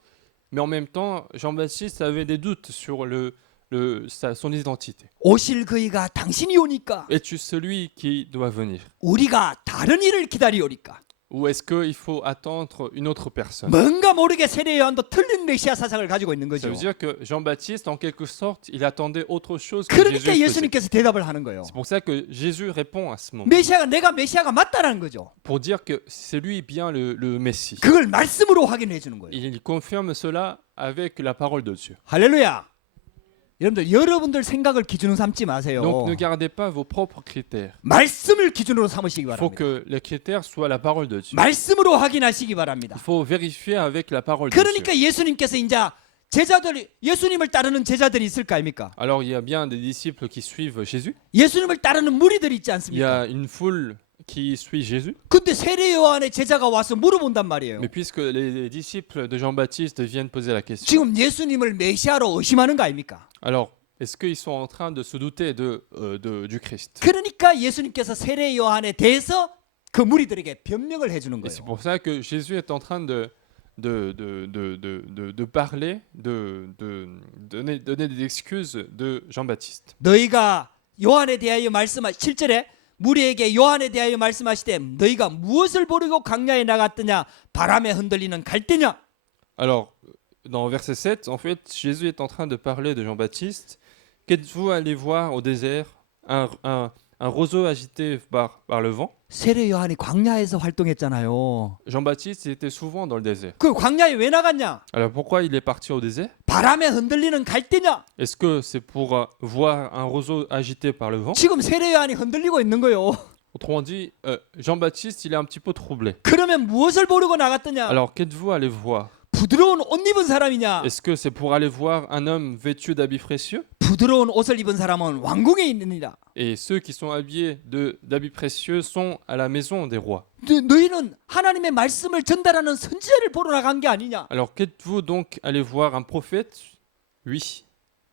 mais en même temps, Jean-Baptiste avait des doutes sur son identité. 오실 그이가 당신이 오니까 Es-tu celui qui doit venir? 우리가 다른 일을 기다리오니까 Ou est-ce qu'il faut attendre une autre personne? 뭔가 모르게 세례 요한도 틀린 메시아 사상을 가지고 있는 Ça 거죠. veut dire que Jean-Baptiste, en quelque sorte, il attendait autre chose que Jésus 그러니까 faisait. 예수님께서 대답을 하는 거예요. C'est pour ça que Jésus répond à ce moment, 내가 메시아가 맞다라는 거죠. pour dire que c'est lui bien le Messie. 그걸 말씀으로 확인해 주는 거예요. Il confirme cela avec la parole de Dieu. 할렐루야. 여러분들 생각을 기준으로 삼지 마세요. Donc ne gardez pas vos propres critères. 말씀을 기준으로 삼으시기 Il faut 바랍니다. que les critères soient la parole de Dieu. 말씀으로 확인하시기 바랍니다. Il faut vérifier avec la parole de Dieu. 그러니까 예수님께서 이제 예수님을 따르는 제자들이 있을 거 아닙니까? Alors il y a bien des disciples qui suivent Jésus. 예수님을 따르는 무리들이 있지 Il y 않습니까? a une foule qui suit Jésus. 근데 세례 요한의 제자가 와서 물어본단 말이에요. Mais puisque les disciples de Jean-Baptiste viennent poser la question, 지금 예수님을 메시아로 의심하는 거 아닙니까? alors est-ce qu'ils sont en train de se douter du Christ? 그러니까 예수님께서 세례 요한에 대해서 그 무리들에게 변명을 해주는 Et c'est 거예요. pour ça que Jésus est en train de parler, donner des excuses de Jean-Baptiste. 너희가 요한에 대하여 7절에 무리에게 요한에 대하여 말씀하시되 너희가 무엇을 보려고 광야에 나갔더냐 바람에 흔들리는 갈대냐. Alors, dans verset 7, en fait, Jésus est en train de parler de Jean-Baptiste. Qu'êtes-vous allé voir au désert un roseau agité par le vent? 세례 요한이 광야에서 활동했잖아요. Jean-Baptiste il était souvent dans le désert. 그 광야에 왜 나갔냐? Alors pourquoi il est parti au désert? 바람에 흔들리는 갈대냐? Est-ce que c'est pour voir un roseau agité par le vent? 지금 세례 요한이 흔들리고 있는 거예요. Autrement dit, Jean-Baptiste il est un petit peu troublé. 그러면 무엇을 보려고 나갔더냐? Alors qu'êtes-vous allé voir? 부드러운 옷 입은 사람이냐? Est-ce que c'est pour aller voir un homme vêtu d'habits précieux? 부드러운 옷을 입은 사람은 왕궁에 있느니라. Et ceux qui sont habillés d'habits précieux sont à la maison des rois. 너희는 하나님의 말씀을 전달하는 선지자를 보러 나간 게 아니냐? Alors qu'êtes-vous donc allé voir un prophète? Oui.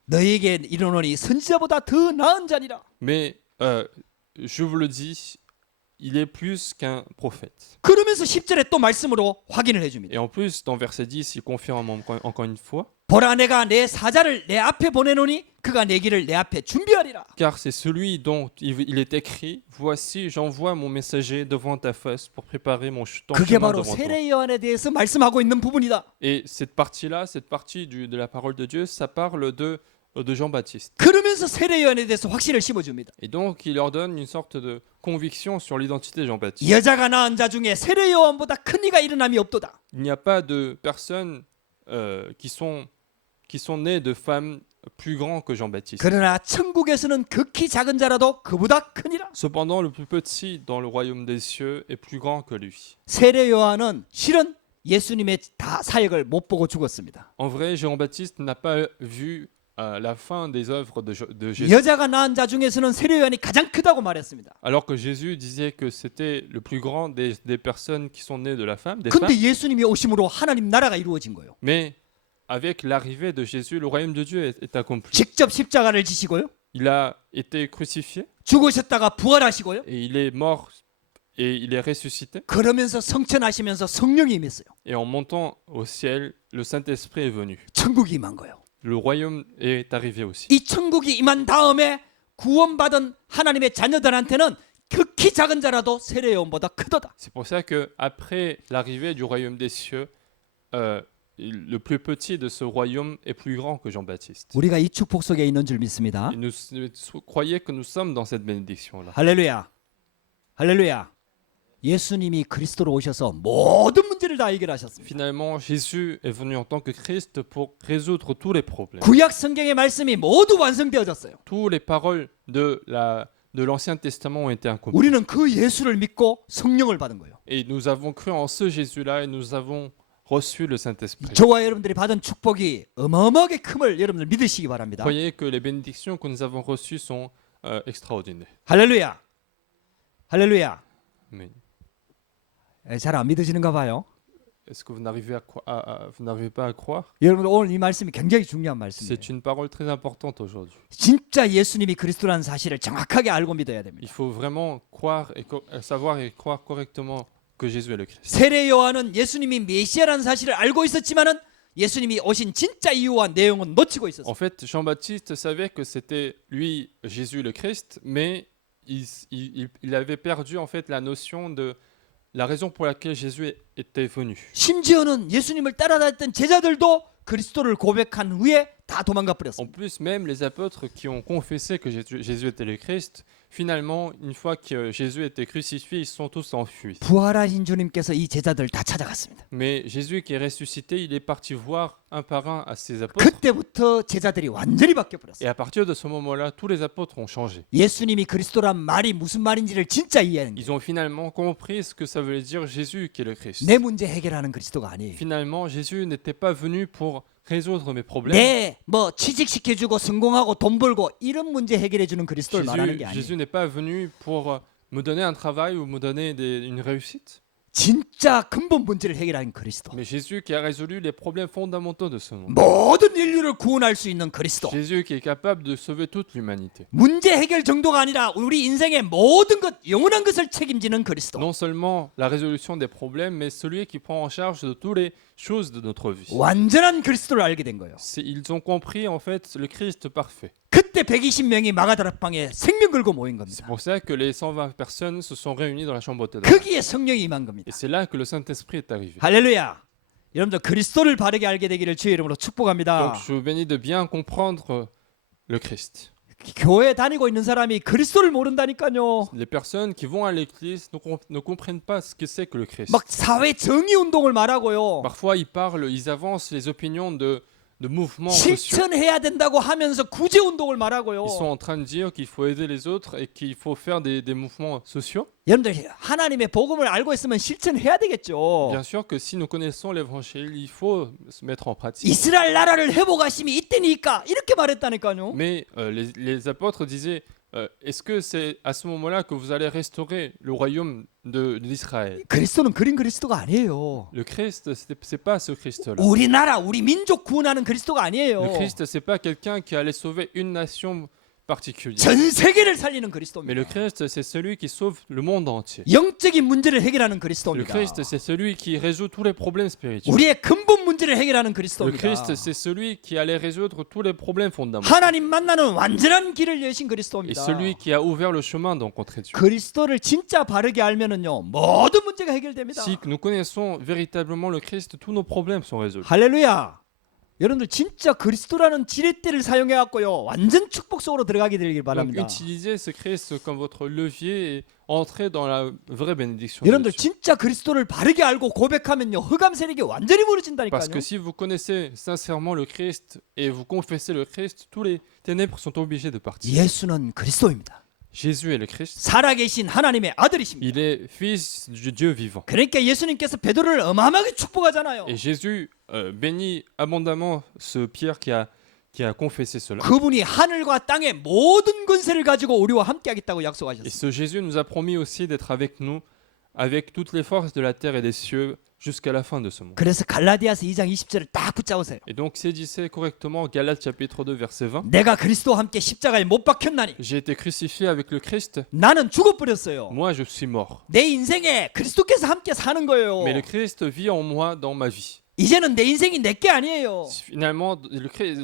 너희에게 이르노니 선지자보다 더 나은 자니라. Mais je vous le dis, il est plus qu'un prophète. 그러면서 10절에 또 말씀으로 확인을 해줍니다. Et en plus, dans verset 10, il confirme encore une fois. 보라 내가 내 사자를 내 앞에 보내노니 그가 내 길을 내 앞에 준비하리라. Car c'est celui dont il est écrit, voici j'envoie mon messager devant ta face pour préparer ton 그게 chemin 바로 devant toi. 세례 요한에 대해서 말씀하고 있는 부분이다. Et cette partie-là, cette partie de la parole de Dieu, ça parle de Jean-Baptiste. 그러면서 세례 요한에 대해서 확신을 심어줍니다. Et donc, il leur donne une sorte de conviction sur l'identité de Jean-Baptiste. 여자가 낳은 자 중에 세례 요한보다 큰 이가 일어남이 없도다. Il n'y a pas de personnes qui sont nées de femmes plus grands que Jean-Baptiste. 그러나 천국에서는 극히 작은 자라도 그보다 크니라. Cependant, le plus petit dans le royaume des cieux est plus grand que lui. 세례 요한은 실은 예수님의 다 사역을 못 보고 죽었습니다. En vrai, Jean-Baptiste n'a pas vu la fin des œuvres de Jésus. 여자가 낳은 자 중에서는 세례 요한이 가장 크다고 말했습니다. Alors que Jésus disait que c'était le plus grand des personnes qui sont nées de la femme, des 근데 femmes. 예수님이 오심으로 하나님 나라가 이루어진 거예요. Mais avec l'arrivée de Jésus, le royaume de Dieu est accompli. 직접 십자가를 지시고요. Il a été crucifié 죽으셨다가 부활하시고요. et il est mort et il est ressuscité. 그러면서 성천하시면서 성령이 임했어요. Et en montant au ciel, le Saint-Esprit est venu. 천국이 임한 거예요. Le royaume est arrivé aussi. 이 천국이 임한 다음에 구원받은 하나님의 자녀들한테는 극히 작은 자라도 세례 요한보다 크도다. C'est pour ça que après l'arrivée du royaume des cieux, le plus petit de ce royaume est plus grand que Jean-Baptiste. 우리가 이 축복 속에 있는 줄 믿습니다. Et croyez que nous sommes dans cette bénédiction-là. 할렐루야. 할렐루야. 예수님이 그리스도로 오셔서 모든 문제를 다 해결하셨습니다. Finalement, Jésus est venu en tant que Christ pour résoudre tous les problèmes. 구약 성경의 말씀이 모두 완성되어졌어요. Toutes les paroles de l'Ancien Testament ont été accomplies. 우리는 그 예수를 믿고 성령을 받은 거예요. Et nous avons cru en ce Jésus-là et nous avons reçu le Saint-Esprit. 저와 여러분들이 받은 축복이 어마어마하게 큼을 여러분들 믿으시기 바랍니다. Croyez que les bénédictions que nous avons reçues sont extraordinaires. 할렐루야. 할렐루야. Amen. 잘 안 믿으시는가 봐요. Est-ce que vous n'arrivez vous n'arrivez pas à croire? 여러분 오늘 이 말씀이 굉장히 중요한 말씀이에요. C'est une parole très importante aujourd'hui. 진짜 예수님이 그리스도라는 사실을 정확하게 알고 믿어야 됩니다. Il faut vraiment croire et savoir et croire correctement que Jésus est le Christ. 세례 요한은 예수님이 메시아라는 사실을 알고 있었지만은 예수님이 오신 진짜 이유와 내용은 놓치고 있었어요. En fait, Jean-Baptiste savait que c'était lui, Jésus le Christ, mais il avait perdu en fait la notion de la raison pour laquelle Jésus était venu. 심지어는 예수님을 따라다녔던 제자들도 그리스도를 고백한 후에 다 도망가 En 버렸습니다. plus, même les apôtres qui ont confessé que Jésus était le Christ, finalement, une fois que Jésus était crucifié, ils sont tous enfuis. 부활하신 주님께서 이 제자들 다 찾아갔습니다. Mais Jésus qui est ressuscité, il est parti voir un par un à ses apôtres. 그때부터 제자들이 완전히 바뀌어 Et 버렸어요. à partir de ce moment-là, tous les apôtres ont changé. 예수님이 그리스도란 말이 무슨 말인지를 진짜 이해하는 거예요. Ils ont finalement compris ce que ça voulait dire Jésus qui est le Christ. 내 문제 해결하는 그리스도가 아니에요. Finalement, Jésus n'était pas venu pour résoudre mes problèmes. 내 뭐 취직시켜주고 성공하고 돈 벌고 이런 문제 해결해주는 그리스도를 말하는 게 Jésus 아니에요. n'est pas venu pour me donner un travail ou me donner une réussite. 진짜 근본 문제를 해결하는 그리스도. Mais Jésus qui a résolu les problèmes fondamentaux de ce monde. 모든 인류를 구원할 수 있는 그리스도. Jésus qui est capable de sauver toute l'humanité. 문제 해결 정도가 아니라 우리 인생의 모든 것, 영원한 것을 책임지는 그리스도. Non seulement la résolution des problèmes, mais celui qui prend en charge de toutes les choses de notre vie. 완전한 그리스도를 알게 된 거예요. Ils ont compris en fait le Christ parfait. 그때 120명이 마가다락방에 생명 걸고 모인 C'est 겁니다. pour ça que les 120 personnes se sont réunies dans la chambre d'hôtel. 거기에 성령이 임한 겁니다. Et c'est là que le Saint-Esprit est arrivé. 할렐루야. 여러분들 그리스도를 바르게 알게 되기를 주의 이름으로 축복합니다. Donc je vous bénis de bien comprendre le Christ. 교회 다니고 있는 사람이 그리스도를 모른다니까요. Les personnes qui vont à l'église ne comprennent pas ce que c'est que le Christ. 막 사회 정의 운동을 말하고요. Parfois ils avancent les opinions de mouvements sociaux. 실천해야 된다고 하면서 구제 운동을 말하고요. Ils sont en train de dire qu'il faut aider les autres et qu'il faut faire des mouvements sociaux. 여러분들 하나님의 복음을 알고 있으면 실천해야 되겠죠. Bien sûr que si nous connaissons l'évangile, il faut se mettre en pratique. 이스라엘 나라를 회복하심이 이때니까 이렇게 말했다니까요. Mais les apôtres disaient, est-ce que c'est à ce moment-là que vous allez restaurer le royaume d'Israël? 그리스도는 그린 그리스도가 아니에요. Le Christ, c'est pas ce Christ-là. 우리나라 우리 민족 구원하는 그리스도가 아니에요. Le Christ, c'est pas quelqu'un qui allait sauver une nation particulière. 전 세계를 살리는 Mais le 그리스도입니다. Christ, c'est celui qui sauve le monde entier. 영적인 문제를 해결하는 Le 그리스도입니다. Christ, c'est celui qui résout tous les problèmes spirituels. 우리의 근본 문제를 해결하는 Le 그리스도입니다. Christ, c'est celui qui allait résoudre tous les problèmes fondamentaux. 하나님 만나는 완전한 길을 여신 Et 그리스도입니다. celui qui a ouvert le chemin de rencontrer Dieu. 그리스도를 진짜 바르게 알면은요 모든 문제가 해결됩니다. Si nous connaissons véritablement le Christ, tous nos problèmes sont résolus. 할렐루야, 여러분들 진짜 그리스도라는 지렛대를 사용해 갖고요. 완전 축복 속으로 들어가게 되길 Donc 바랍니다. utilisez ce Christ comme votre levier et entrez dans la vraie bénédiction de 여러분들 Dieu. 진짜 그리스도를 바르게 알고 고백하면요. 흑암 세력이 완전히 무너진다니까요. Parce que si vous connaissez sincèrement le Christ et vous confessez le Christ, tous les ténèbres sont obligés de partir. 예수는 그리스도입니다. Jésus est le Christ. 살아계신 하나님의 아들이십니다. Il est fils du Dieu vivant. 그러니까 예수님께서 베드로를 어마어마하게 축복하잖아요. Et Jésus bénit abondamment ce Pierre qui a confessé cela. 그분이 하늘과 땅의 모든 권세를 가지고 우리와 함께하겠다고 Et 약속하셨어요. ce Jésus nous a promis aussi d'être avec nous, avec toutes les forces de la terre et des cieux, jusqu'à la fin de ce monde. 그래서 갈라디아서 2장 20절을 딱 붙잡으세요. Et donc saisissez correctement Galates chapitre 2 verset 20. 내가 그리스도와 함께 십자가에 못 박혔나니 J'ai été crucifié avec le Christ, 나는 죽어버렸어요. moi je suis mort. 내 인생에 그리스도께서 함께 사는 거예요. Mais le Christ vit en moi dans ma vie. 이제는 내 인생이 내 게 아니에요. Finalement,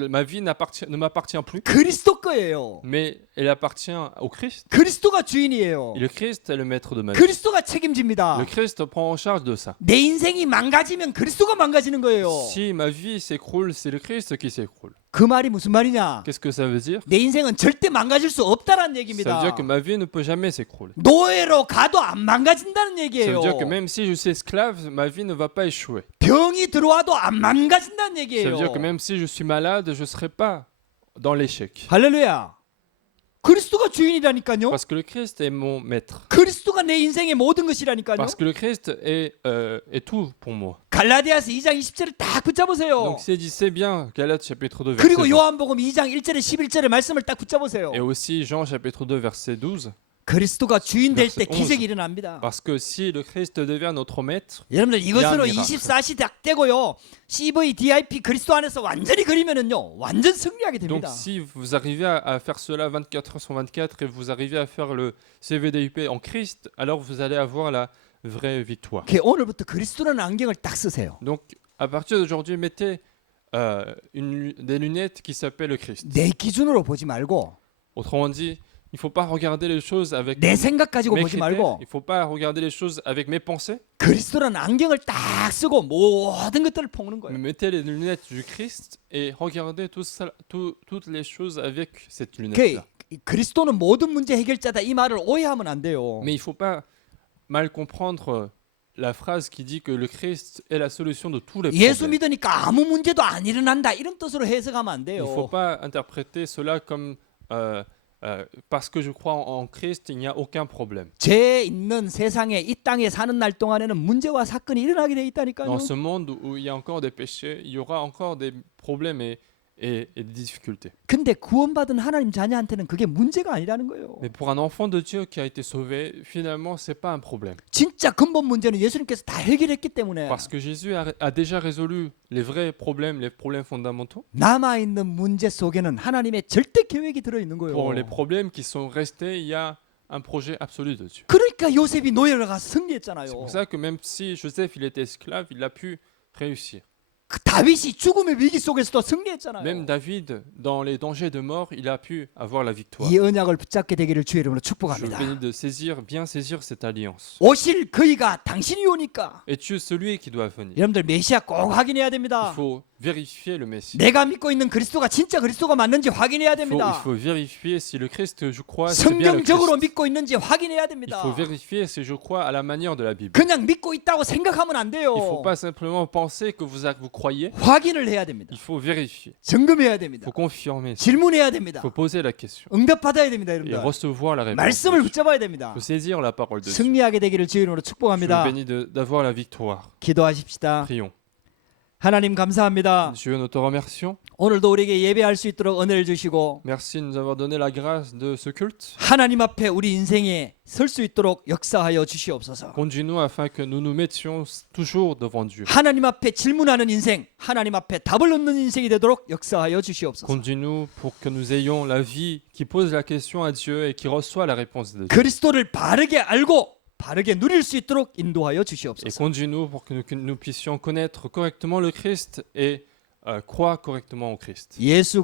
ma vie ne m'appartient plus, 그리스도 거예요. mais elle appartient au Christ. 그리스도가 주인이에요. Et le Christ est le maître de ma vie. 그리스도가 책임집니다. Le Christ prend en charge de ça. 내 인생이 망가지면 그리스도가 망가지는 거예요. Si ma vie s'écroule, c'est le Christ qui s'écroule. 그 말이 무슨 말이냐? Qu'est-ce que ça veut dire? 내 인생은 절대 망가질 수 없다라는 Ça veut 얘기입니다. dire que ma vie ne peut jamais s'écrouler. 노예로 가도 안 망가진다는 Ça 얘기예요. veut dire que même si je suis esclave, ma vie ne va pas échouer. 병이 들어와도 안 망가진다는 Ça 얘기예요. veut dire que même si je suis malade, je ne serai pas dans l'échec. 할렐루야. 그리스도가 주인이라니까요. Parce que le Christ est mon maître. 그리스도가 내 인생의 모든 것이라니까요. Parce que le Christ est tout pour moi. 갈라디아서 2장 20절을 딱 붙잡으세요. Donc saisissez bien Galates chapitre 2 verset 그리고 20. 요한복음 2장 1절에 11절의 말씀을 딱 붙잡으세요. Et aussi Jean chapitre 2 verset 12. 그리스도가 주인 될 때 verset 11. 기적이 일어납니다. Parce que si le Christ devient notre maître, 여러분들 이것으로 야, 미라. 24시 딱 되고요. CV, DIP 그리스도 안에서 완전히 그리면은요. 완전 승리하게 donc 됩니다. si vous arrivez à faire cela 24 heures sur 24 et vous arrivez à faire le CVDIP en Christ, alors vous allez avoir la vraie victoire. 오늘부터 그리스도라는 안경을 딱 쓰세요. Donc à partir d'aujourd'hui, mettez des lunettes qui s'appellent le Christ. 내 기준으로 보지 말고 Autrement dit, il ne faut pas regarder les choses avec 내 생각 가지고 mes 보지 critères, 말고 il ne faut pas regarder les choses avec mes pensées, 그리스도라는 안경을 딱 쓰고 모든 것들을 보는 mais 거예요. mettez les lunettes du Christ et regardez toutes les choses avec cette 그 lunette-là. 그리스도는 모든 문제 해결자다 이 말을 오해하면 안 돼요. Mais il ne faut pas mal comprendre la phrase qui dit que le Christ est la solution de tous les 예수 problèmes. 믿으니까 아무 문제도 안 일어난다 이런 뜻으로 해석하면 안 Il ne faut 돼요. pas interpréter cela comme parce que je crois en Christ, il n'y a aucun problème. 죄 있는 세상에 이 땅에 사는 날 동안에는 문제와 사건이 일어나게 돼 있다니까요. Dans ce monde où il y a encore des péchés, il y aura encore des problèmes et des difficultés. 근데 구원받은 하나님 자녀한테는 그게 문제가 아니라는 거예요. Mais pour un enfant de Dieu qui a été sauvé, finalement, c'est pas un problème. 진짜 근본 문제는 예수님께서 다 해결했기 때문에 Parce que Jésus a déjà résolu les vrais problèmes, les problèmes fondamentaux. 남아 있는 문제 속에는 하나님의 절대 계획이 들어 있는 거예요. Pour les problèmes qui sont restés, il y a un projet absolu de Dieu. 그러니까 요셉이 노예를 가서 C'est 승리했잖아요. pour ça que même si Joseph il était esclave, il a pu réussir. 그 다윗이 죽음의 위기 속에서도 승리했잖아요. Même David, dans les dangers de mort, il a pu avoir la victoire. 이 언약을 붙잡게 되기를 주의 이름으로 Je vous 축복합니다. bénis de bien saisir cette alliance. 오실 그이가 당신이 오니까 Et tu es celui qui doit venir. 여러분들 메시아 꼭 확인해야 Il 됩니다. faut vérifier le Messie. 내가 믿고 있는 그리스도가 진짜 그리스도가 맞는지 확인해야 Il 됩니다. faut vérifier si le Christ que je crois, c'est bien le 성경적으로 Christ. 믿고 있는지 확인해야 Il 됩니다. faut vérifier si je crois à la manière de la Bible. 그냥 믿고 있다고 생각하면 안 돼요. Il ne faut pas simplement penser que vous croyez. 확인을 해야 됩니다. Il faut vérifier. 점검해야 Il 됩니다. faut confirmer. 질문해야 Il 됩니다. faut poser la question. 응답받아야 됩니다, Et 여러분들. recevoir la réponse. 말씀을 Il 붙잡아야 됩니다. faut saisir la parole de Dieu. 승리하게 되기를 주의 이름으로 Je vous 축복합니다. bénis d'avoir la victoire. 기도하십시다. Prions. 하나님 감사합니다. Dieu, nous te remercions. 오늘도 우리에게 예배할 수 있도록 은혜를 주시고 Merci de nous avoir donné la grâce de ce culte. 하나님 앞에 우리 인생에 설 수 있도록 역사하여 주시옵소서. Conduis-nous afin que nous nous mettions toujours devant Dieu. 하나님 앞에 질문하는 인생, 하나님 앞에 답을 얻는 인생이 되도록 역사하여 주시옵소서. Conduis-nous pour que nous ayons la vie qui pose la question à Dieu et qui reçoit la réponse de Dieu. 그리스도를 바르게 알고 바르게 누릴 수 있도록 인도하여 Et 주시옵소서. conduis-nous pour que nous puissions connaître correctement le Christ et croire correctement au Christ. 예수